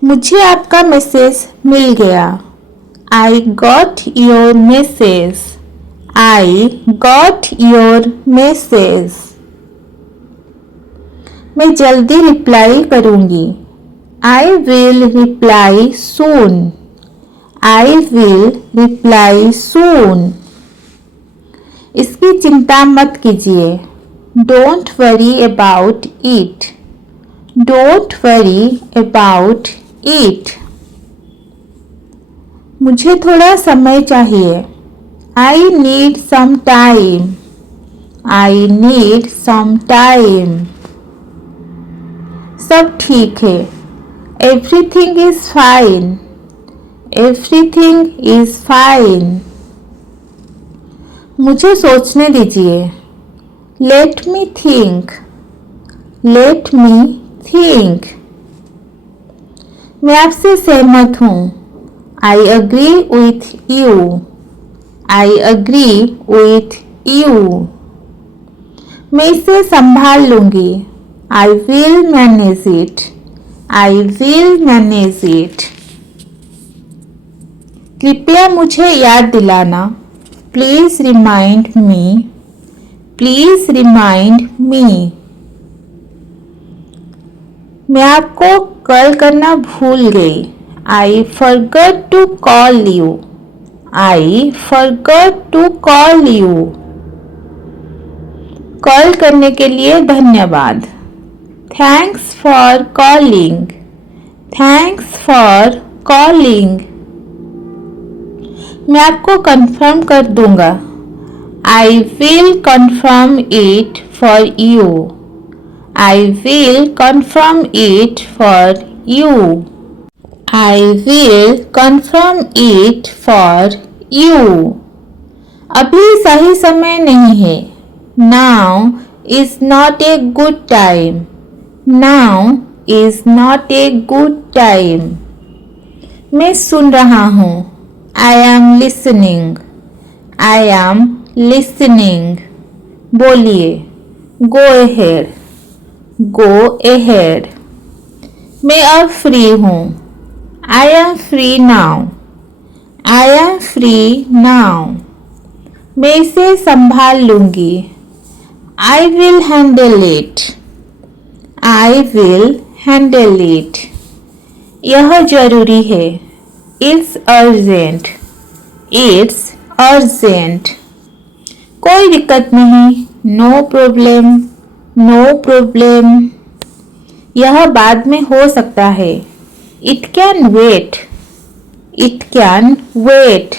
मुझे आपका मैसेज मिल गया. I got your message. I got your message. मैं जल्दी रिप्लाई करूंगी. I will reply soon. I will reply soon. इसकी चिंता मत कीजिए. Don't worry about it. Don't worry about it. मुझे थोड़ा समय चाहिए. I need some time. I need some time. सब ठीक है. Everything is fine. Everything is fine. मुझे सोचने दीजिए. Let me think. Let me think. मैं आपसे सहमत हूँ. I agree with you. I agree with you. मैं इसे संभाल लूंगी. I will manage it. I will manage it. कृपया मुझे याद दिलाना. Please remind me. Please remind me. मैं आपको कॉल करना भूल गई. I forgot to call you. I forgot to call you. Call करने के लिए धन्यवाद. Thanks for calling. Thanks for calling. मैं आपको कंफर्म कर दूंगा. I will confirm it for you. I will confirm it for you. I will confirm it for you. अभी सही समय नहीं है. Now is not a good time. Now is not a good time. मैं सुन रहा हूँ. I am listening. I am listening. बोलिए. Go ahead. Go ahead. मैं अब फ्री हूँ. I am free now. I am free now. मैं इसे संभाल लूंगी. I will handle it. I will handle it. यह जरूरी है. It's urgent. It's urgent. कोई दिक्कत नहीं. No problem. No problem. यह बाद में हो सकता है. It can wait. It can wait.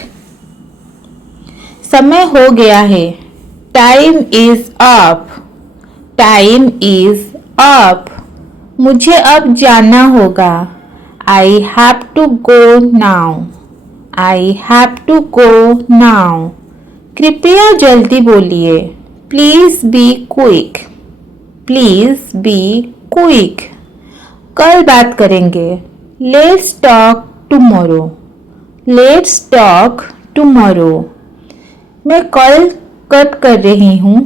समय हो गया है. Time is up. Time is up. मुझे अब जाना होगा. I have to go now. I have to go now. कृपया जल्दी बोलिए. Please be quick. Please be quick. कल बात करेंगे. Let's talk tomorrow. Let's talk tomorrow. मैं कॉल कट कर रही हूँ.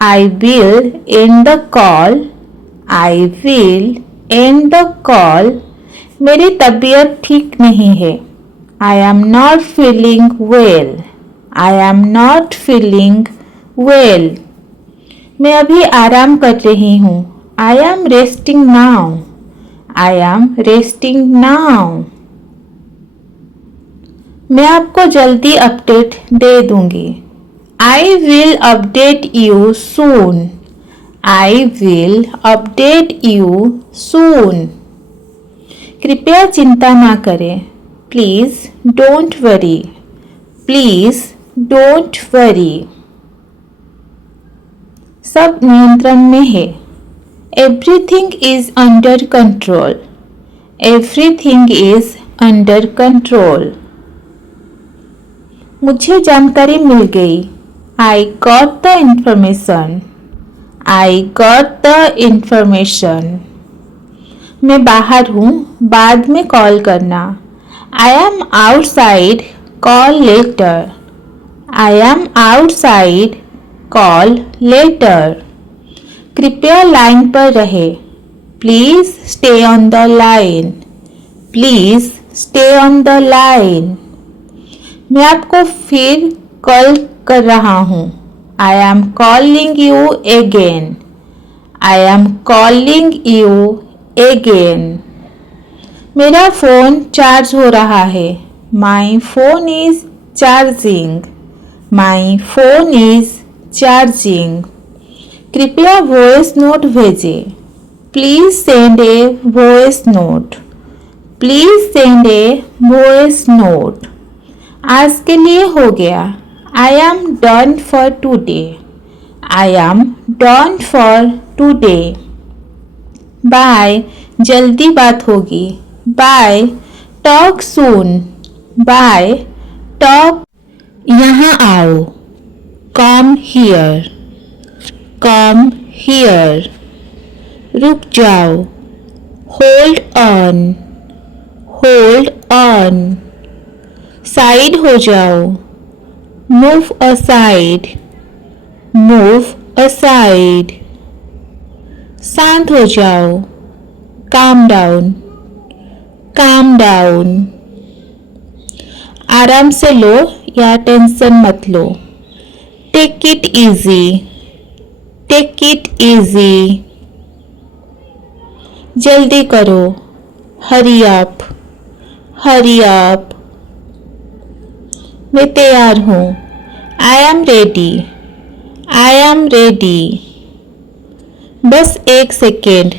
I will end the call. I will end the call. मेरी तबीयत ठीक नहीं है। I am not feeling well. I am not feeling well. मैं अभी आराम कर रही हूँ। I am resting now. I am resting now. मैं आपको जल्दी अपडेट दे दूंगी। I will update you soon. I will update you soon. कृपया चिंता ना करें। Please don't worry. Please don't worry. सब नियंत्रण में है। Everything is under control. Everything is under control. मुझे जानकारी मिल गई। I got the information. I got the information. मैं बाहर हूँ, बाद में कॉल करना। I am outside. Call later. I am outside. Call later. कृपया लाइन पर रहे। Please stay on the line. Please stay on the line. मैं आपको फिर कॉल कर रहा हूँ। I am calling you again. I am calling you again. मेरा फ़ोन चार्ज हो रहा है। My phone is charging. My phone is charging. कृपया वॉइस नोट भेजें। Please send a voice note. Please send a voice note. आज के लिए हो गया। I am done for today. I am done for today. Bye. जल्दी बात होगी। Bye. Talk soon. Bye. Talk. यहाँ आओ। Come here. Come here. रुक जाओ। Hold on. Hold on. Side हो जाओ। Move aside. Move aside. शांत हो जाओ। Calm down. Calm down. आराम से लो या टेंशन मत लो। Take it easy. Take it easy. जल्दी करो। Hurry up. Hurry up. मैं तैयार हूँ। I am ready. I am ready. बस एक second.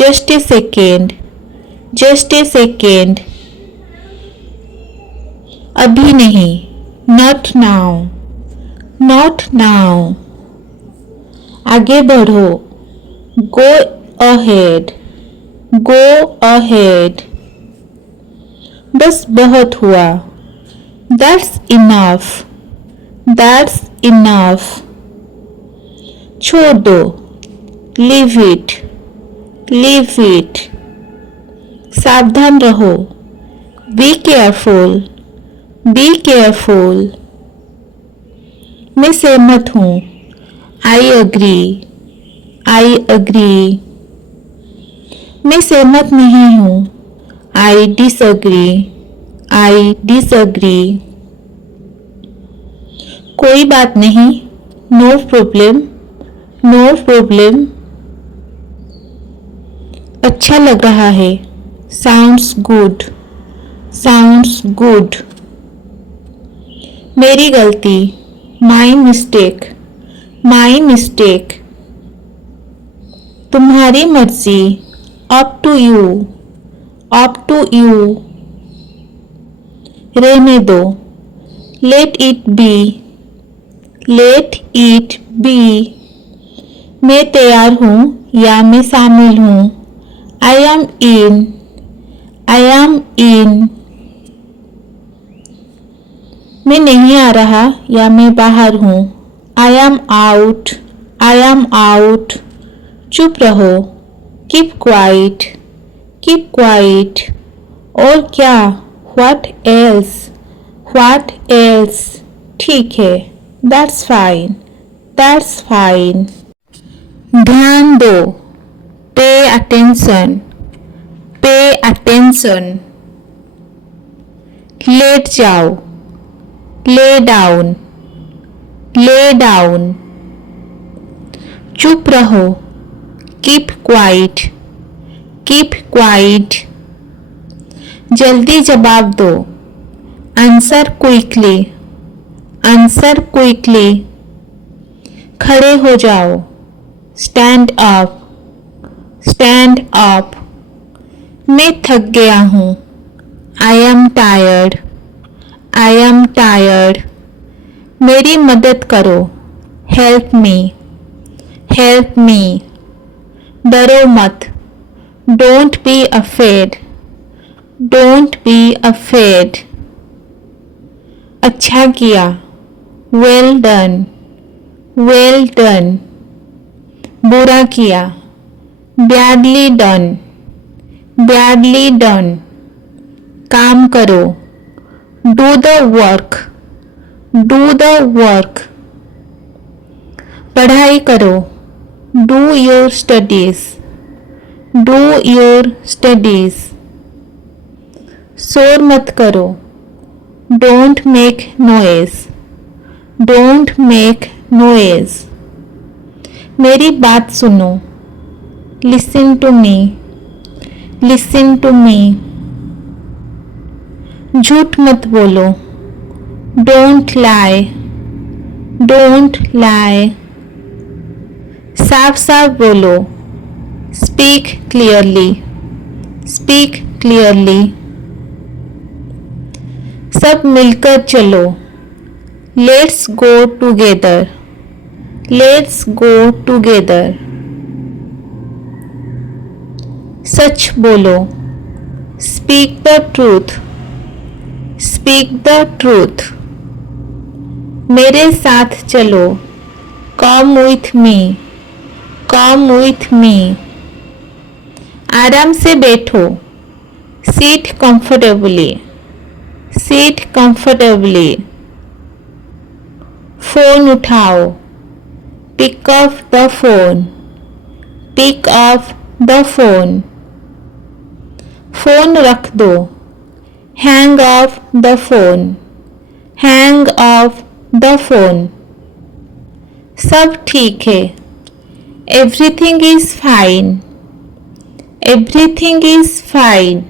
Just a second. Just a second. अभी नहीं। Not now. Not now. आगे बढ़ो। Go ahead. Go ahead. बस बहुत हुआ। That's enough. That's enough. छोड़ दो। Leave it. Leave it. सावधान रहो। Be careful. Be careful. मैं सहमत हूँ। I agree. I agree. मैं सहमत नहीं हूँ। I disagree. I disagree. कोई बात नहीं। No problem. No problem. अच्छा लग रहा है। Sounds good. Sounds good. मेरी गलती। My mistake. My mistake. तुम्हारी मर्जी। Up to you. Up to you. रहने दो। Let it be. Let it be. मैं तैयार हूँ या मैं शामिल हूँ। I am in. I am in. मैं नहीं आ रहा या मैं बाहर हूँ। I am out. I am out. चुप रहो। Keep quiet. Keep quiet. और क्या? What else? What else? ठीक है। That's fine. That's fine. ध्यान दो। Pay attention. पे अटेंशन, लेट जाओ, ले डाउन, ले डाउन, चुप रहो, कीप क्वाइट, कीप क्वाइट, जल्दी जवाब दो, आंसर क्विकली, आंसर क्विकली, खड़े हो जाओ, स्टैंड अप, स्टैंड अप, मैं थक गया हूँ, I am tired, I am tired, मेरी मदद करो, हेल्प मी, हेल्प मी, डरो मत, don't be afraid, don't be afraid, अच्छा किया, वेल डन, वेल डन, बुरा किया, बैडली डन, बैडली डन, काम करो, do the work, do the work, पढ़ाई करो, do your studies, do your studies, शोर मत करो, don't make noise, don't make noise, मेरी बात सुनो, listen to me, listen to me, झूठ मत बोलो, डोंट लाई, डोंट लाई, साफ साफ बोलो, स्पीक क्लियरली, स्पीक क्लियरली, सब मिलकर चलो, let's go together, let's go together, सच बोलो, speak the truth, speak the truth, मेरे साथ चलो, कम विथ मी, कम विथ मी, आराम से बैठो, sit comfortably, sit comfortably, phone उठाओ, pick up the phone, pick up the phone, phone रख दो, hang off the phone, hang off the phone, सब ठीक है, everything is fine, everything is fine,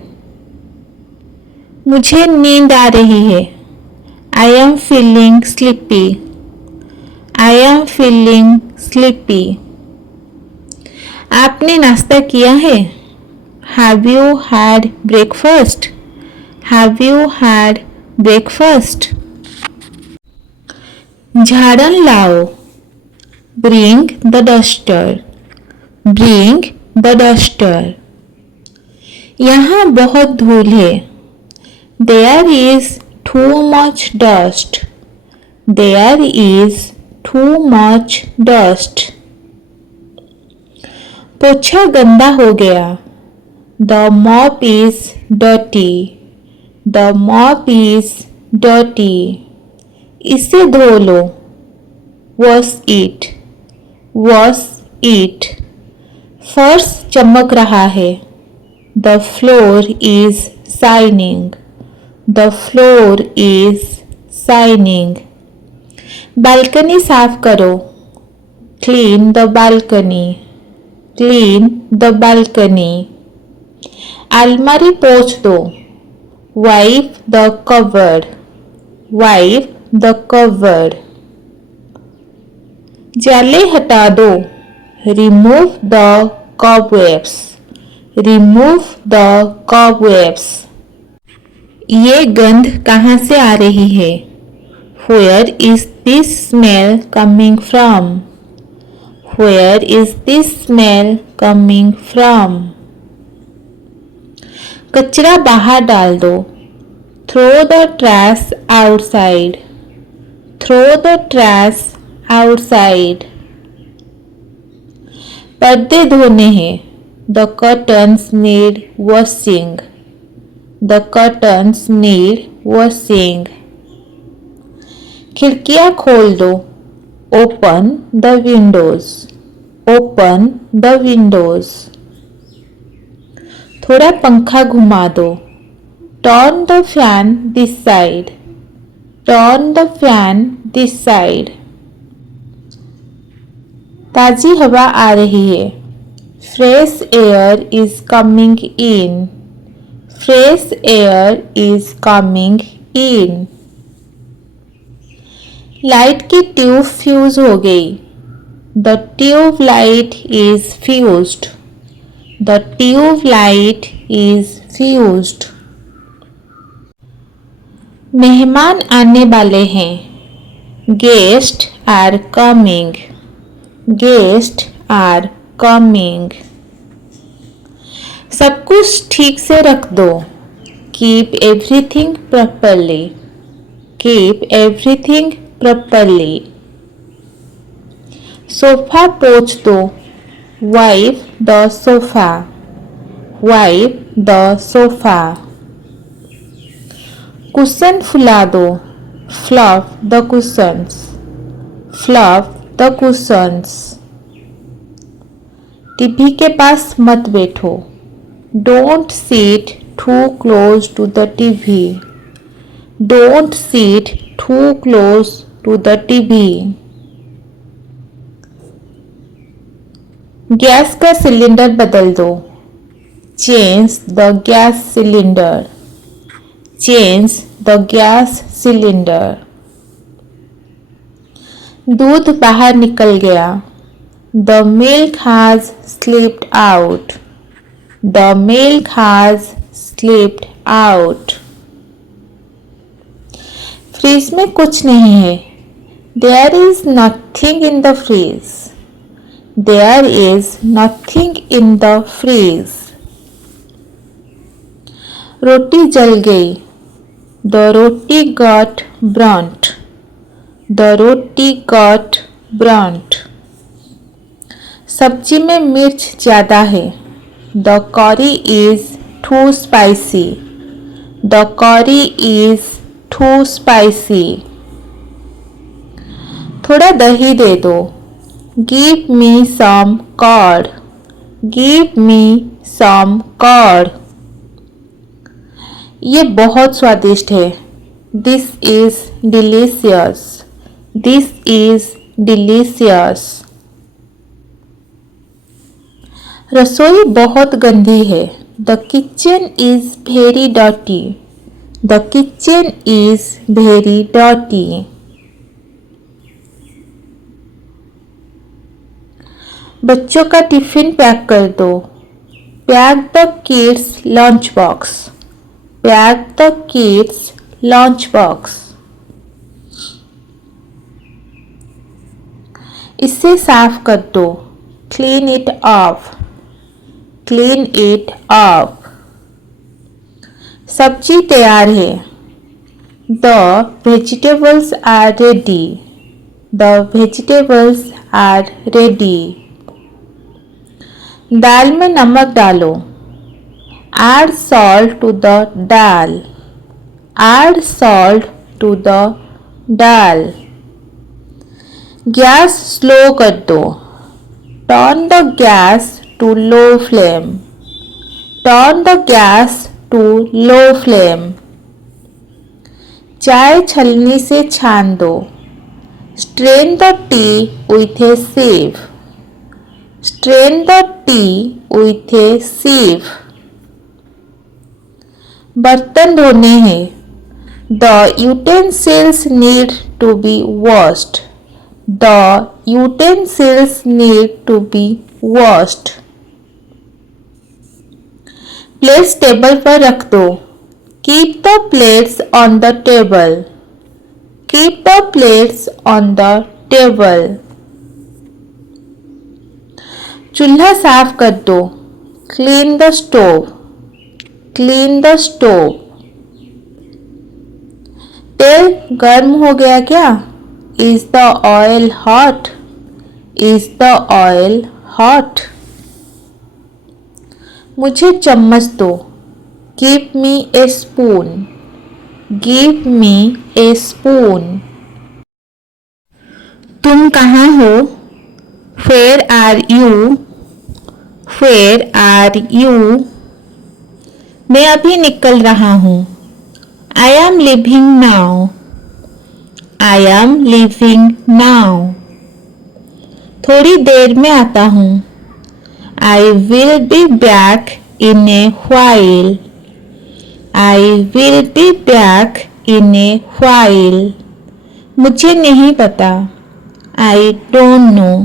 मुझे नींद आ रही है, I am feeling sleepy, I am feeling sleepy, आपने नाश्ता किया है, have you had breakfast, have you had breakfast, झाड़न लाओ, bring the duster, bring the duster, यहाँ बहुत धूल है, there is too much dust, there is too much dust, पोछा गंदा हो गया, the mop is dirty, the mop is dirty, इसे धो लो, वॉश इट, वॉश इट, फर्श चमक रहा है, the floor is shining, the floor is shining, balcony साफ करो, clean the balcony, clean the balcony, अलमारी पोंछ दो, wipe the cupboard, wipe the cupboard, जाले हटा दो, remove the cobwebs, remove the cobwebs, ये गंध कहाँ से आ रही है, where is this smell coming from, where is this smell coming from, कचरा बाहर डाल दो, throw the trash outside, throw the trash outside, पर्दे धोने हैं, the curtains need washing, the curtains need washing, खिड़कियां खोल दो, open the windows, open the windows, थोड़ा पंखा घुमा दो. Turn the fan this side. Turn the fan this side. ताजी हवा आ रही है. Fresh air is coming in. Fresh air is coming in. Light की ट्यूब फ्यूज हो गई. The tube light is fused. The tube light is fused. मेहमान आने वाले हैं. Guests are coming. Guests are coming. सब कुछ ठीक से रख दो. Keep everything properly. Keep everything properly. Sofa पोंछ दो. Wipe the sofa. Wipe the sofa. Cushion फुला दो. Fluff the cushions. Fluff the cushions. TV के पास मत बैठो. Don't sit too close to the TV. Don't sit too close to the TV. Gas का cylinder बदल दो. Change the gas cylinder. Change the gas cylinder. दूध बाहर निकल गया. The milk has slipped out. The milk has slipped out. Fridge में कुछ नहीं है. There is nothing in the fridge. There is nothing in the fridge. रोटी जल गई. The roti got burnt. The roti got burnt. सब्जी में मिर्च ज़्यादा है. The curry is too spicy. The curry is too spicy. थोड़ा दही दे दो. Give me some curd. Give me some curd. ये बहुत स्वादिष्ट है. This is delicious. This is delicious. रसोई बहुत गंदी है. The kitchen is very dirty. The kitchen is very dirty. बच्चों का टिफिन पैक कर दो. Pack the kids lunch box. Pack the kids lunch box. इसे साफ कर दो. Clean it up. Clean it up. सब्जी तैयार है. The vegetables are ready. The vegetables are ready. दाल में नमक डालो. Add salt to the dal. Add salt to the dal. Gas slow कर दो. Turn the gas to low flame. Turn the gas to low flame. चाय छलनी से छान दो. Strain the tea with a sieve. Strain the tea with a sieve. बर्तन धोने हैं. The utensils need to be washed. The utensils need to be washed. Plates table पर रख दो. Keep the plates on the table. Keep the plates on the table. चूल्हा साफ कर दो. Clean the stove. Clean the stove. तेल गर्म हो गया क्या? Is the oil hot? Is the oil hot? मुझे चम्मच दो. Give me a spoon. Give me a spoon. तुम कहाँ हो? Where are you? Where are you? मैं अभी निकल रहा हूँ. I am leaving now. I am leaving now. थोड़ी देर में आता हूँ. I will be back in a while. I will be back in a while. मुझे नहीं पता. I don't know.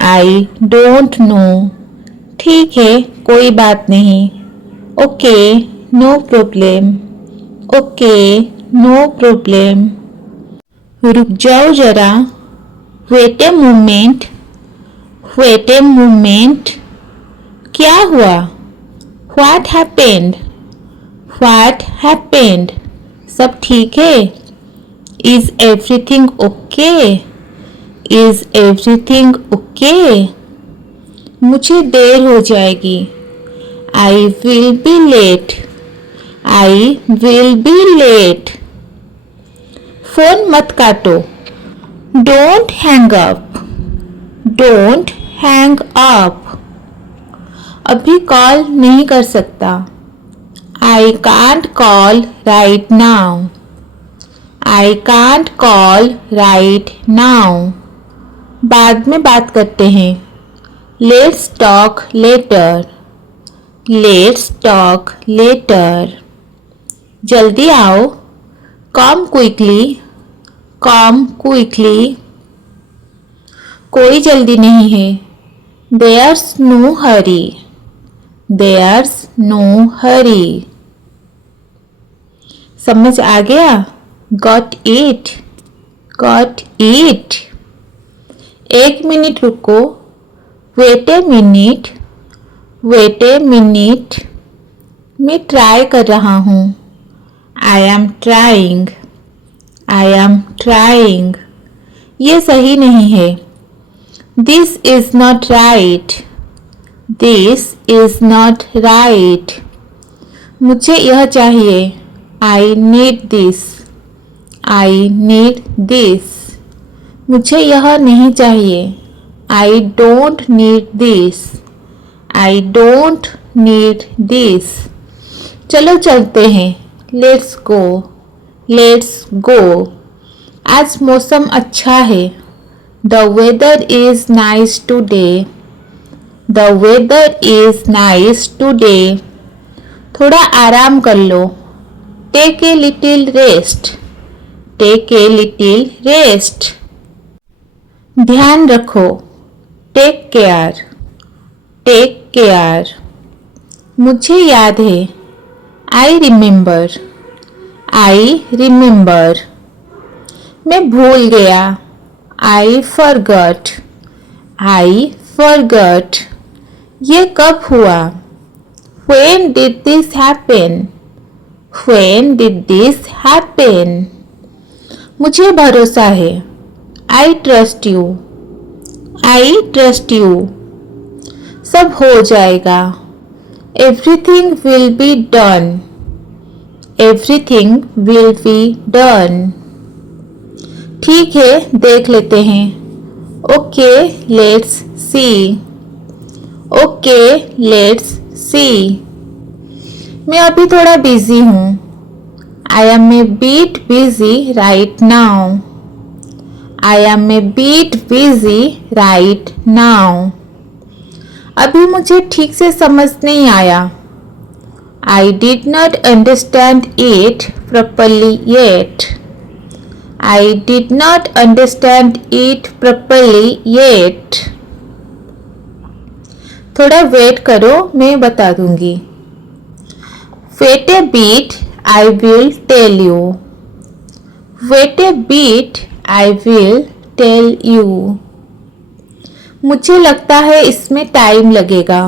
I don't know. ठीक है, कोई बात नहीं. Okay, no problem. Okay, no problem. रुक जाओ जरा. Wait a moment. Wait a moment. क्या हुआ? What happened? What happened? सब ठीक है? Is everything okay? Is everything okay? मुझे देर हो जाएगी. I will be late. I will be late. Phone मत काटो. Don't hang up. Don't hang up. अभी कॉल नहीं कर सकता. I can't call right now. I can't call right now. बाद में बात करते हैं. Let's talk later. Let's talk later. जल्दी आओ. Come quickly. Come quickly. कोई जल्दी नहीं है. There's no hurry. There's no hurry. समझ आ गया? Got it? Got it? एक मिनट रुको. Wait a minute. Wait a minute. मैं ट्राई कर रहा हूँ. I am trying. I am trying. ये सही नहीं है. This is not right. This is not right. मुझे यह चाहिए. I need this. I need this. मुझे यह नहीं चाहिए. I don't need this. I don't need this. चलो चलते हैं. Let's go. Let's go. आज मौसम अच्छा है. The weather is nice today. The weather is nice today. थोड़ा आराम कर लो. Take a little rest. Take a little rest. ध्यान रखो. Take care. Take care. मुझे याद है. I remember. I remember. मैं भूल गया. I forgot. I forgot. ये कब हुआ? When did this happen? When did this happen? मुझे भरोसा है. I trust you. I trust you. सब हो जाएगा. Everything will be done. Everything will be done. ठीक है, देख लेते हैं. Okay, let's see. Okay, let's see. मैं अभी थोड़ा बिजी हूँ. I am a bit busy right now. I am a bit busy right now. अभी मुझे ठीक से समझ नहीं आया. I did not understand it properly yet. I did not understand it properly yet. थोड़ा वेट करो, मैं बता दूंगी. Wait a bit, I will tell you. Wait a bit, I will tell you. मुझे लगता है इसमें टाइम लगेगा.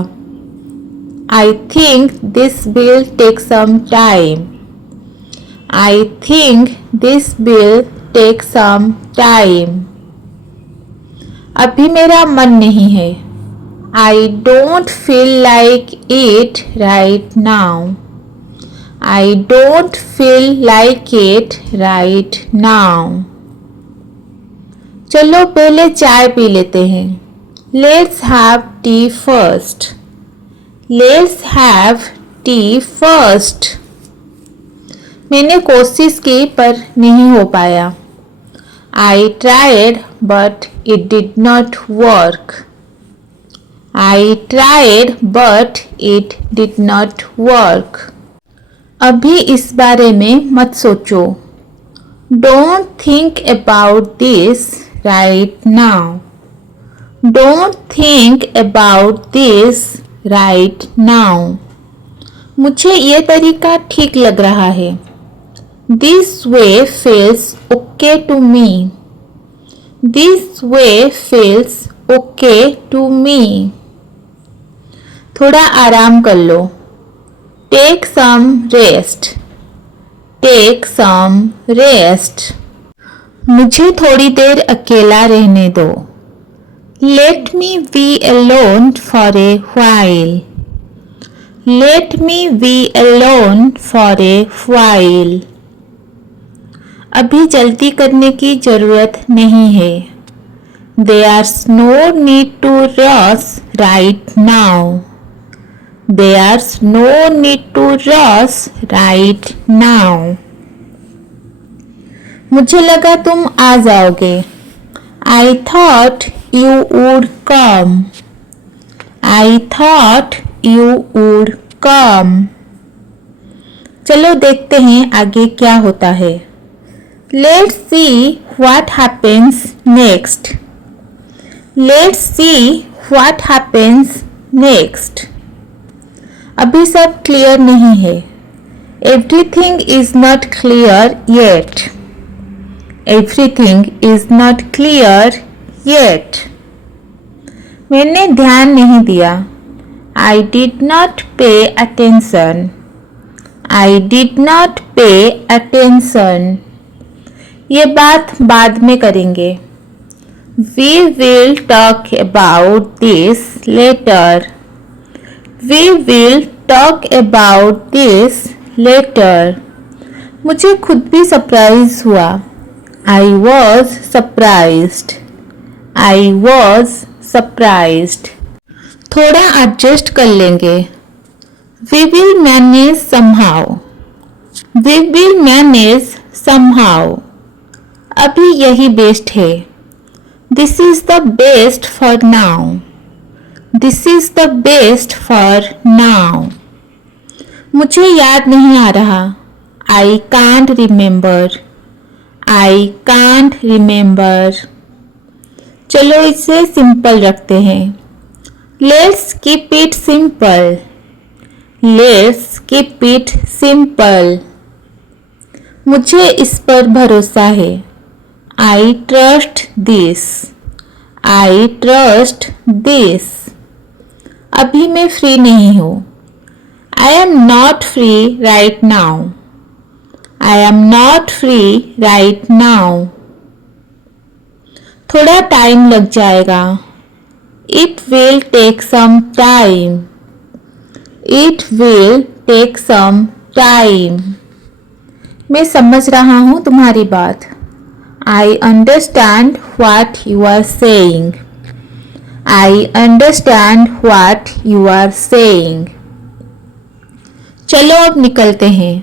I think this will take some time. I think this will take some time. अभी मेरा मन नहीं है. I don't feel like it right now. I don't feel like it right now. चलो पहले चाय पी लेते हैं. Let's have tea first. Let's have tea first. मैंने कोशिश की पर नहीं हो पाया. I tried but it did not work. I tried but it did not work. अभी इस बारे में मत सोचो. Don't think about this right now. Don't think about this right now. मुझे ये तरीका ठीक लग रहा है. This way feels okay to me. This way feels okay to me. थोड़ा आराम कर लो. Take some rest. Take some rest. मुझे थोड़ी देर अकेला रहने दो. Let me be alone for a while. Let me be alone for a while. अभी जल्दी करने की जरूरत नहीं है. There's no need to rush right now. There's no need to rush right now. मुझे लगा तुम आ जाओगे. I thought you would come. I thought you would come. चलो देखते हैं आगे क्या होता है. Let's see what happens next. Let's see what happens next. अभी सब क्लियर नहीं है. Everything is not clear yet. Everything is not clear yet. मैंने ध्यान नहीं दिया. I did not pay attention. I did not pay attention. ये बात बाद में करेंगे. We will talk about this later. We will talk about this later. मुझे खुद भी सरप्राइज हुआ. I was surprised. I was surprised. थोड़ा एडजस्ट कर लेंगे. We will manage somehow. We will manage somehow. अभी यही बेस्ट है. This is the best for now. This is the best for now. मुझे याद नहीं आ रहा. I can't remember. I can't remember. चलो इसे सिंपल रखते हैं. Let's keep it simple. Let's keep it simple. मुझे इस पर भरोसा है. I trust this. I trust this. अभी मैं फ्री नहीं हूँ. I am not free right now. I am not free right now. थोड़ा टाइम लग जाएगा. It will take some time. It will take some time. मैं समझ रहा हूँ तुम्हारी बात. I understand what you are saying. I understand what you are saying. चलो अब निकलते हैं.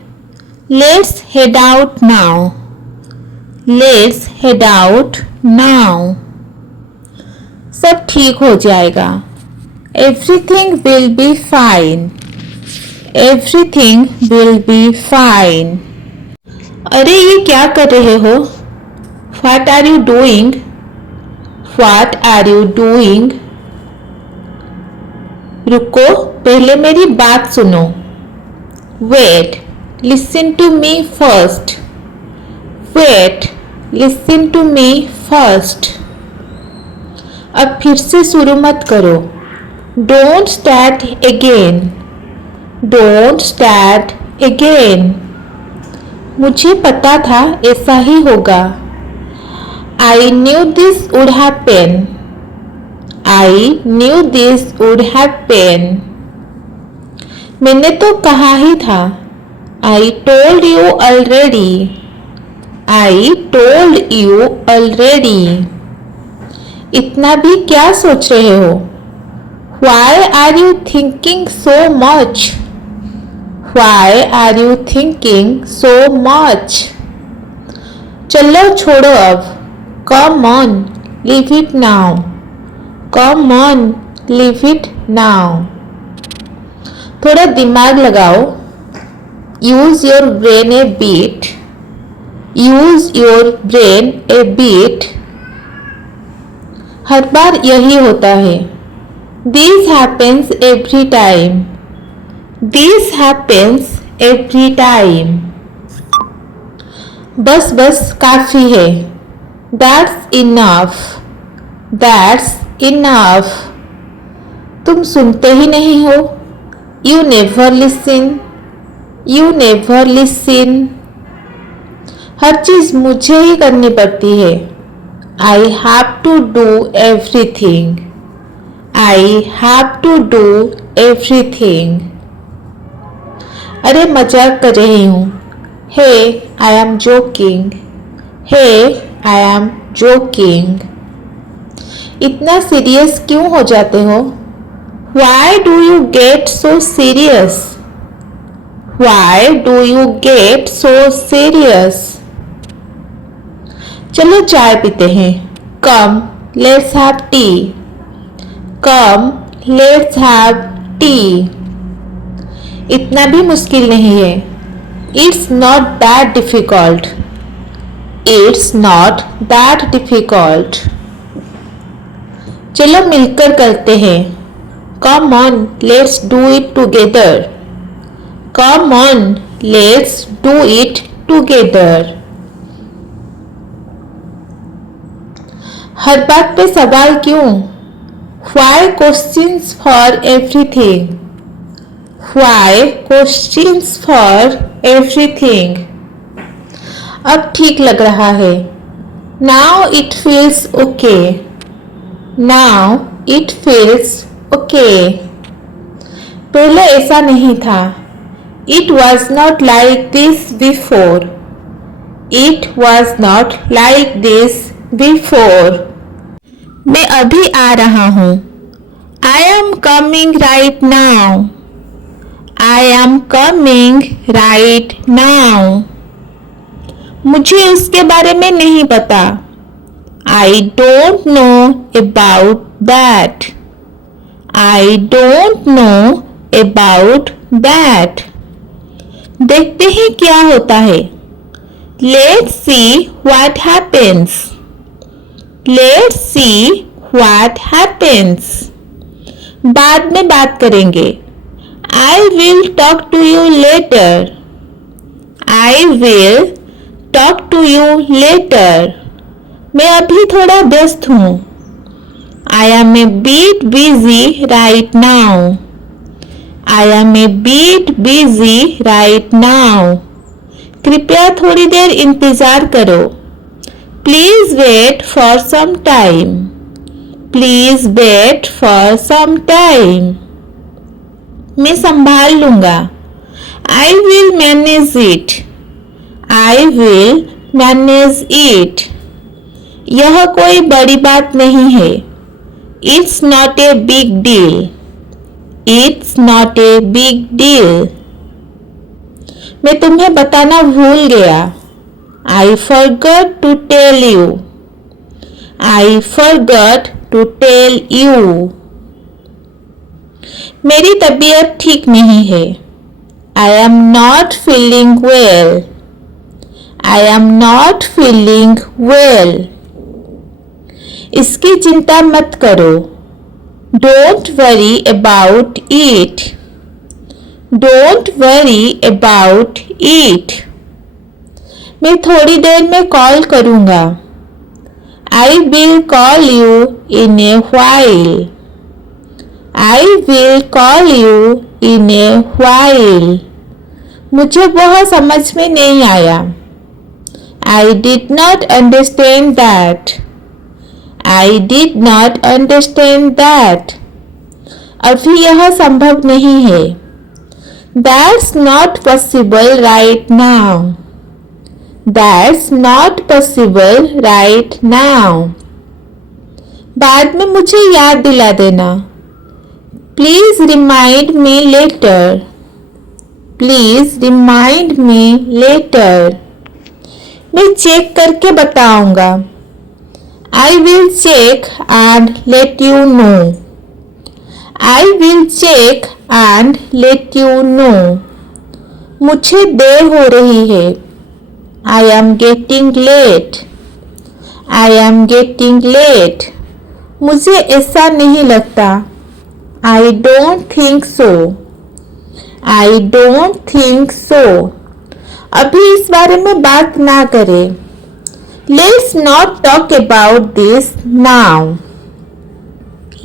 Let's head out now. Let's head out now. सब ठीक हो जाएगा. Everything will be fine. Everything will be fine. अरे ये क्या कर रहे हो? What are you doing? What are you doing? रुको, पहले मेरी बात सुनो. Wait. Listen to me first. Wait, listen to me first. अब फिर से शुरू मत करो. Don't start again. Don't start again. मुझे पता था ऐसा ही होगा. I knew this would happen. I knew this would happen. मैंने तो कहा ही था. I told you already. I told you already. इतना भी क्या सोच रहे हो? Why are you thinking so much? Why are you thinking so much? चलो छोड़ो अब. Come on, leave it now. Come on, leave it now. थोड़ा दिमाग लगाओ. Use your brain a bit. Use your brain a bit. हर बार यही होता है. This happens every time. This happens every time. बस बस काफी है. That's enough. That's enough. तुम सुनते ही नहीं हो. You never listen. You never listen. हर चीज मुझे ही करनी पड़ती है. I have to do everything. I have to do everything. अरे मजाक कर रही हूँ. Hey, I am joking. Hey, I am joking. इतना सीरियस क्यों हो जाते हो? Why do you get so serious? Why do you get so serious? चलो चाय पीते हैं. Come, let's have tea. Come, let's have tea. इतना भी मुश्किल नहीं है. It's not that difficult. It's not that difficult. चलो मिलकर करते हैं. Come on, let's do it together. Come on, let's do it together. हर बात पे सवाल क्यों? Why questions for everything? Why questions for everything? अब ठीक लग रहा है. Now it feels okay. Now it feels okay. पहले ऐसा नहीं था. It was not like this before. It was not like this before. मैं अभी आ रहा हूँ. I am coming right now. I am coming right now. मुझे उसके बारे में नहीं पता. I don't know about that. I don't know about that. देखते हैं क्या होता है. Let's see what happens. Let's see what happens. बाद में बात करेंगे. I will talk to you later. I will talk to you later. मैं अभी थोड़ा व्यस्त हूँ. I am a bit busy right now. I am a bit busy right now. कृपया थोड़ी देर इंतजार करो. Please wait for some time. Please wait for some time. मैं संभाल लूंगा. I will manage it. I will manage it. यह कोई बड़ी बात नहीं है. It's not a big deal. It's not a big deal. मैं तुम्हें बताना भूल गया. I forgot to tell you. I forgot to tell you. मेरी तबीयत ठीक नहीं है. I am not feeling well. I am not feeling well. इसकी चिंता मत करो. Don't worry about it. Don't worry about it. मैं थोड़ी देर में कॉल करूँगा. I will call you in a while. I will call you in a while. मुझे वह समझ में नहीं आया. I did not understand that. I did not understand that. अभी यह संभव नहीं है. That's not possible right now. That's not possible right now. बाद में मुझे याद दिला देना. Please remind me later. Please remind me later. मैं चेक करके बताऊंगा। I will check and let you know. I will check and let you know. मुझे देर हो रही है। I am getting late. I am getting late. मुझे ऐसा नहीं लगता। I don't think so. I don't think so. अभी इस बारे में बात ना करें। Let's not talk about this now.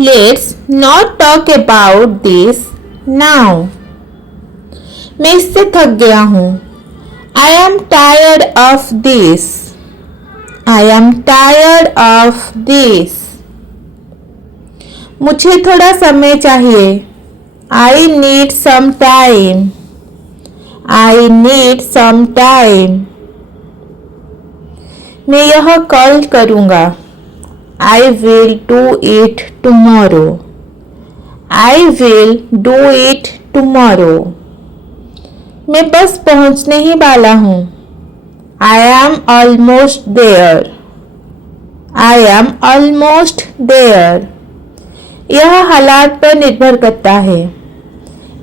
Let's not talk about this now. मैं इससे थक गया हूँ। I am tired of this. I am tired of this. मुझे थोड़ा समय चाहिए। I need some time. I need some time. मैं यह कल करूँगा। I will do it tomorrow. I will do it tomorrow. मैं बस पहुँचने ही वाला हूँ। I am almost there. I am almost there. यह हालात पर निर्भर करता है।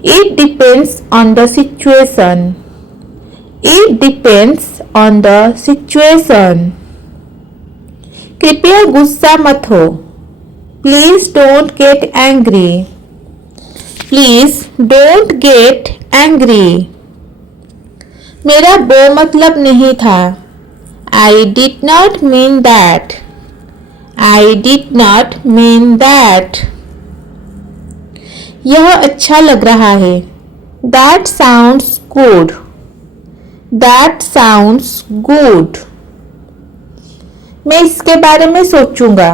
It depends on the situation. It depends on the situation. कृपया गुस्सा मत हो। Please don't get angry. Please don't get angry. मेरा वो मतलब नहीं था। I did not mean that. I did not mean that. यह अच्छा लग रहा है। That sounds good. That sounds good. मैं इसके बारे में सोचूंगा।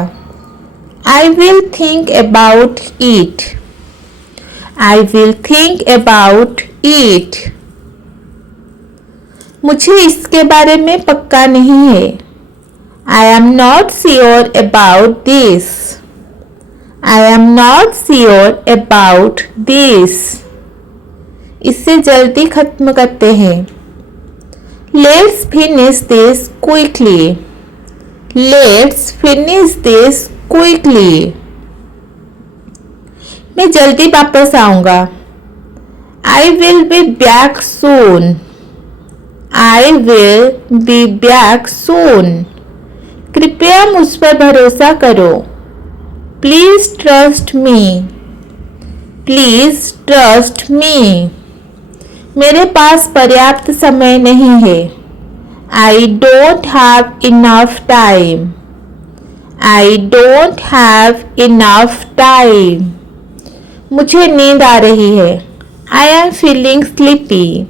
I will think about it. I will think about it. मुझे इसके बारे में पक्का नहीं है। I am not sure about this. I am not sure about this. इससे जल्दी खत्म करते हैं। Let's finish this quickly. Let's finish this quickly. मैं जल्दी वापस आऊंगा। I will be back soon. I will be back soon. कृपया मुझ पर भरोसा करो। Please trust me. Please trust me. मेरे पास पर्याप्त समय नहीं है। I don't have enough time. I don't have enough time. मुझे नींद आ रही है। I am feeling sleepy.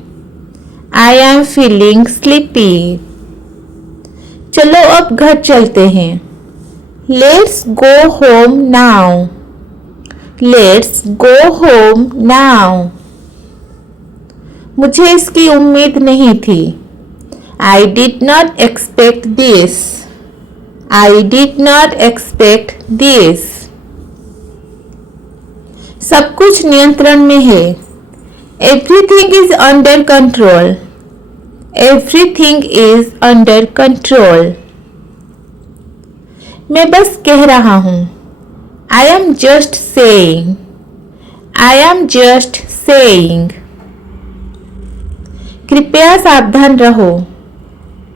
I am feeling sleepy. चलो अब घर चलते हैं। Let's go home now. Let's go home now. मुझे इसकी उम्मीद नहीं थी। I did not expect this. I did not expect this. सब कुछ नियंत्रण में है। Everything is under control. Everything is under control. मैं बस कह रहा हूँ। I am just saying. I am just saying. कृपया सावधान रहो।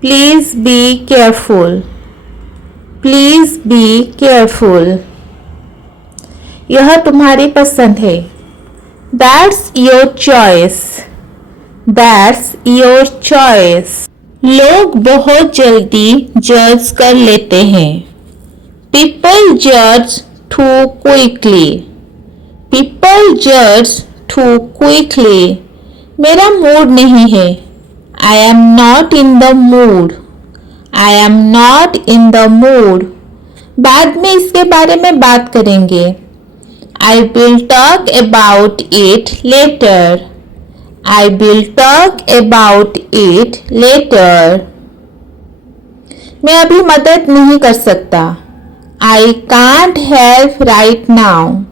Please be careful. Please be careful. यह तुम्हारी पसंद है। That's your choice. That's your choice. लोग बहुत जल्दी जज कर लेते हैं। People judge too quickly. People judge too quickly. मेरा मूड नहीं है। I am not in the mood. I am not in the mood. बाद में इसके बारे में बात करेंगे। I will talk about it later. I will talk about it later. मैं अभी मदद नहीं कर सकता। I can't help right now.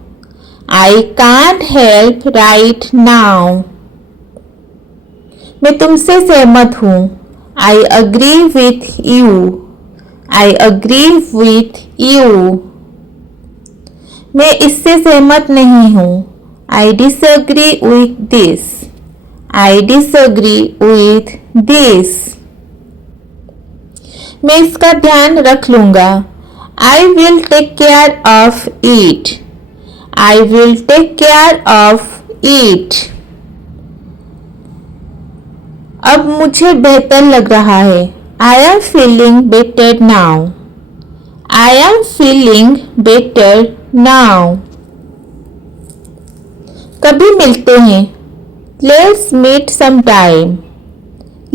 I can't help right now. मैं तुमसे सहमत हूँ. I agree with you. I agree with you. मैं इससे सहमत नहीं हूँ. I disagree with this. I disagree with this. मैं इसका ध्यान रख लूँगा. I will take care of it. I will take care of it. अब मुझे बेहतर लग रहा है. I am feeling better now. I am feeling better now. कभी मिलते हैं. Let's meet sometime.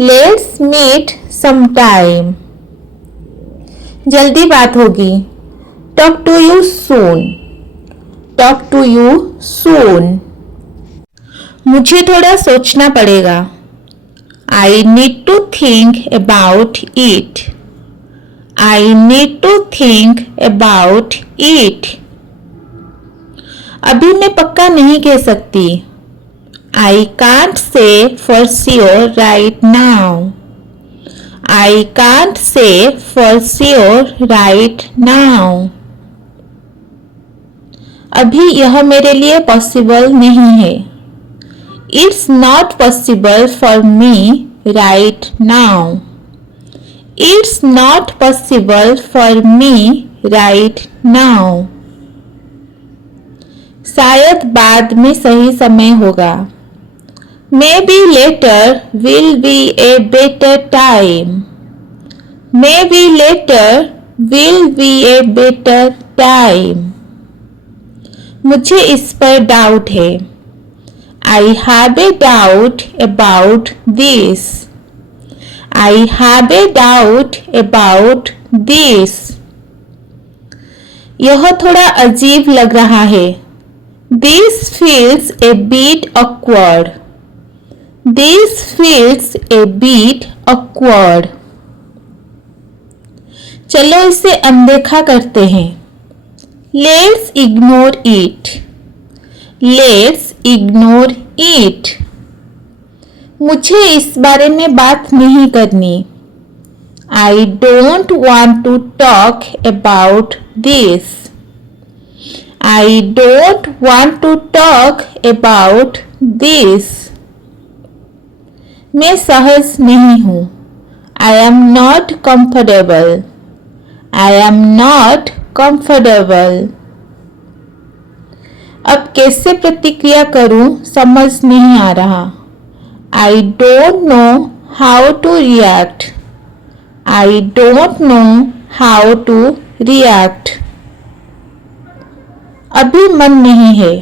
Let's meet sometime. जल्दी बात होगी. Talk to you soon. Talk to you soon. मुझे थोड़ा सोचना पड़ेगा. I need to think about it. I need to think about it. अभी मैं पक्का नहीं कह सकती. I can't say for sure right now. I can't say for sure right now. अभी यह मेरे लिए पॉसिबल नहीं है. It's not possible for me right now. It's not possible for me right now. शायद बाद में सही समय होगा. Maybe later will be a better time. Maybe later will be a better time. मुझे इस पर डाउट है. I have a doubt about this. I have a doubt about this. यह थोड़ा अजीब लग रहा है. This feels a bit awkward. This feels a bit awkward. चलो इसे अनदेखा करते हैं. Let's ignore it. Let's ignore it. मुझे इस बारे में बात नहीं करनी. I don't want to talk about this. I don't want to talk about this. मैं सहज नहीं हूँ. I am not comfortable. I am not comfortable. अब कैसे प्रतिक्रिया करूं समझ नहीं आ रहा. I don't know how to react. I don't know how to react. अभी मन नहीं है.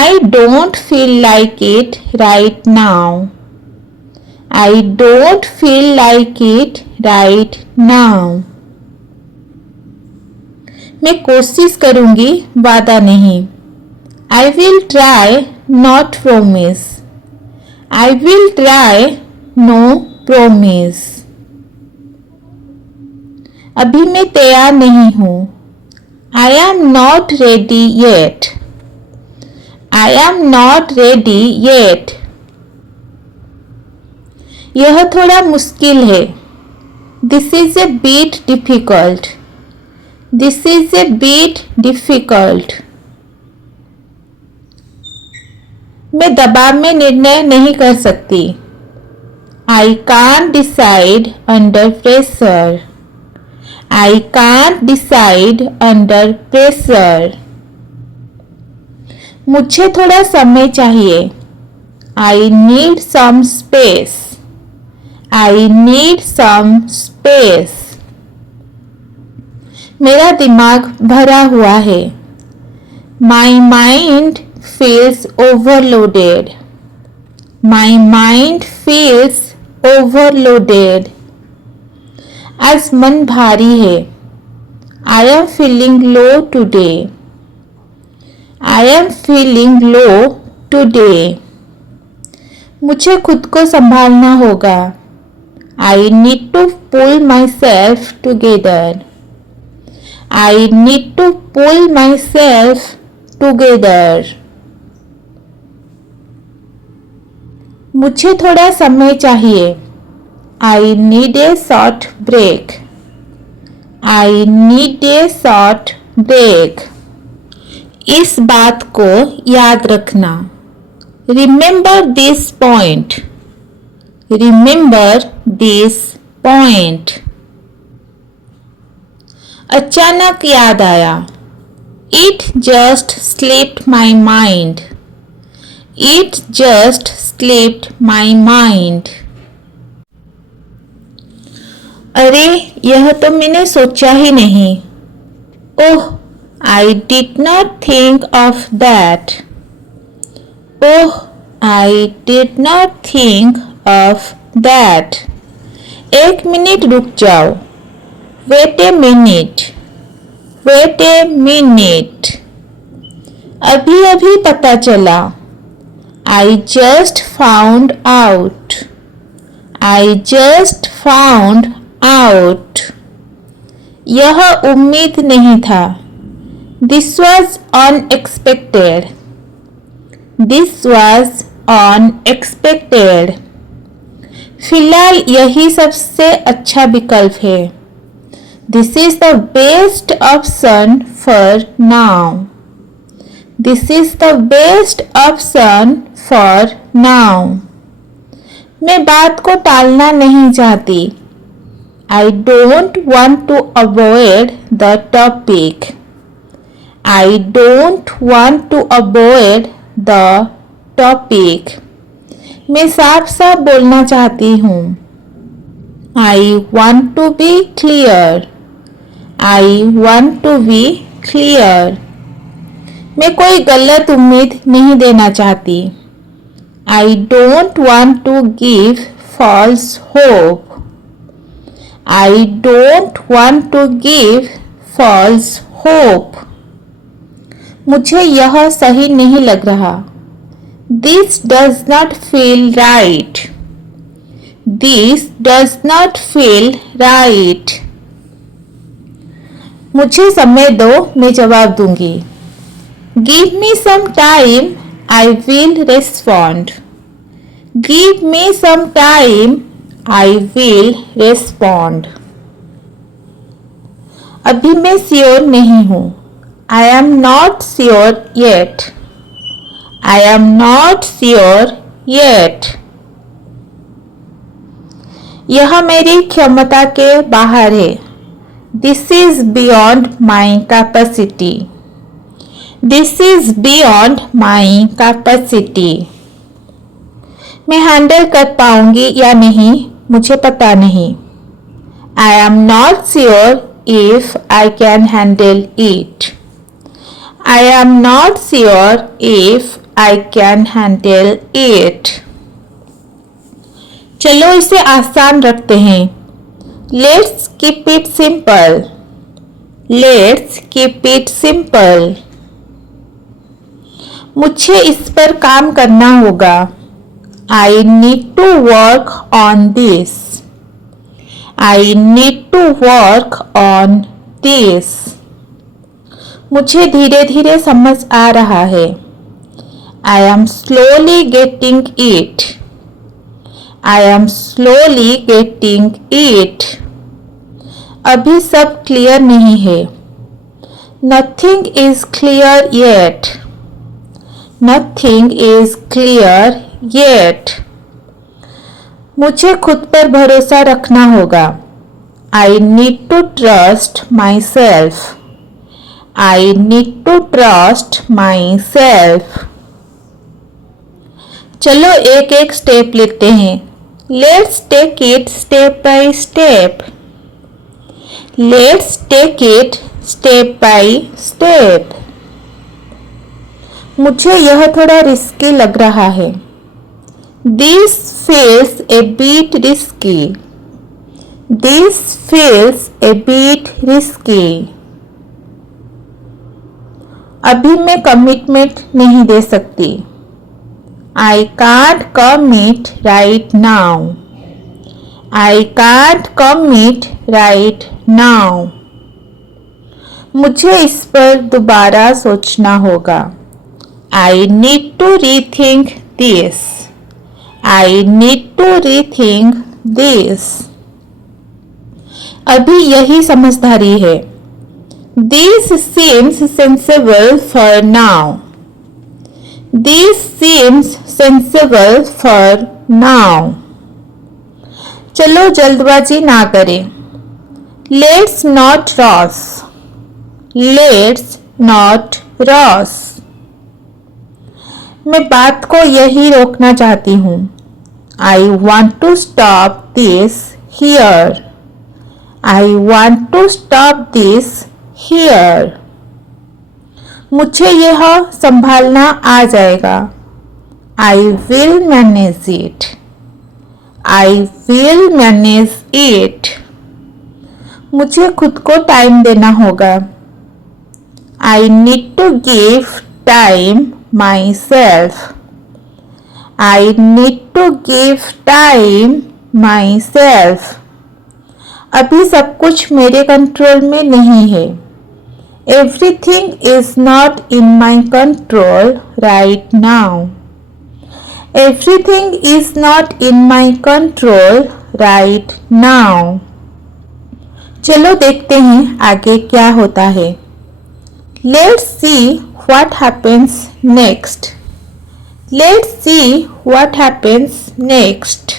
I don't feel like it right now. I don't feel like it right now. मैं कोशिश करूंगी, वादा नहीं. I will try, not promise. I will try, no promise. अभी मैं तैयार नहीं हूँ. I am not ready yet. I am not ready yet. यह थोड़ा मुश्किल है. This is a bit difficult. This is a bit difficult. मैं दबाव में निर्णय नहीं कर सकती. I can't decide under pressure. I can't decide under pressure. मुझे थोड़ा समय चाहिए. I need some space. I need some space. मेरा दिमाग भरा हुआ है. My mind feels overloaded. My mind feels overloaded. आज मन भारी है. I am feeling low today. I am feeling low today. मुझे खुद को संभालना होगा. I need to pull myself together. I need to pull myself together. मुझे थोड़ा समय चाहिए. I need a short break. I need a short break. इस बात को याद रखना. Remember this point. Remember this point. अचानक याद आया. It just slipped my mind. It just slipped my mind. अरे यह तो मैंने सोचा ही नहीं. ओह I did not think of that. Oh I did not think of that. एक मिनट रुक जाओ. Wait a minute. Wait a minute. अभी अभी पता चला. I just found out. I just found out. यह उम्मीद नहीं था. This was unexpected. This was unexpected. फिलहाल यही सबसे अच्छा विकल्प है. This is the best option for now. This is the best option for now. मैं बात को टालना नहीं चाहती. I don't want to avoid the topic. I don't want to avoid the topic. मैं साफ साफ बोलना चाहती हूँ. I want to be clear. I want to be clear. मैं कोई गलत उम्मीद नहीं देना चाहती. I don't want to give false hope. I don't want to give false hope. मुझे यह सही नहीं लग रहा. This does not feel right. This does not feel right. मुझे समय दो, मैं जवाब दूंगी. Give me some time, I will respond. Give me some time, I will respond. अभी मैं श्योर नहीं हूँ. I am not sure yet. I am not sure yet. यह मेरी क्षमता के बाहर है. This is beyond my capacity. This is beyond my capacity. मैं हैंडल कर पाऊंगी या नहीं मुझे पता नहीं. I am not sure if I can handle it. I am not sure if I can handle it. चलो इसे आसान रखते हैं. Let's keep it simple. Let's keep it simple. मुझे इस पर काम करना होगा. I need to work on this. I need to work on this. मुझे धीरे धीरे समझ आ रहा है. I am slowly getting it. I am slowly getting it. अभी सब क्लियर नहीं है. Nothing is clear yet. Nothing is clear yet. मुझे खुद पर भरोसा रखना होगा. I need to trust myself. I need to trust myself. चलो एक एक स्टेप लेते हैं. Let's take it step by step. Let's take it step by step. मुझे यह थोड़ा रिस्की लग रहा है. This feels a bit risky. This feels a bit risky. अभी मैं कमिटमेंट नहीं दे सकती. I can't commit right now. I can't commit right now. मुझे इस पर दोबारा सोचना होगा. I need to rethink this. I need to rethink this. अभी यही समझदारी है. This seems sensible for now. This seems sensible for now. चलो जल्दबाजी ना करें. Let's not rush. Let's not rush. मैं बात को यही रोकना चाहती हूँ. I want to stop this here. I want to stop this here. मुझे यह संभालना आ जाएगा. I will manage it. I will manage it. मुझे खुद को टाइम देना होगा. I need to give time myself. I need to give time myself. अभी सब कुछ मेरे कंट्रोल में नहीं है. Everything is not in my control right now. Everything is not in my control right now. चलो देखते हैं आगे क्या होता है. Let's see what happens next. Let's see what happens next.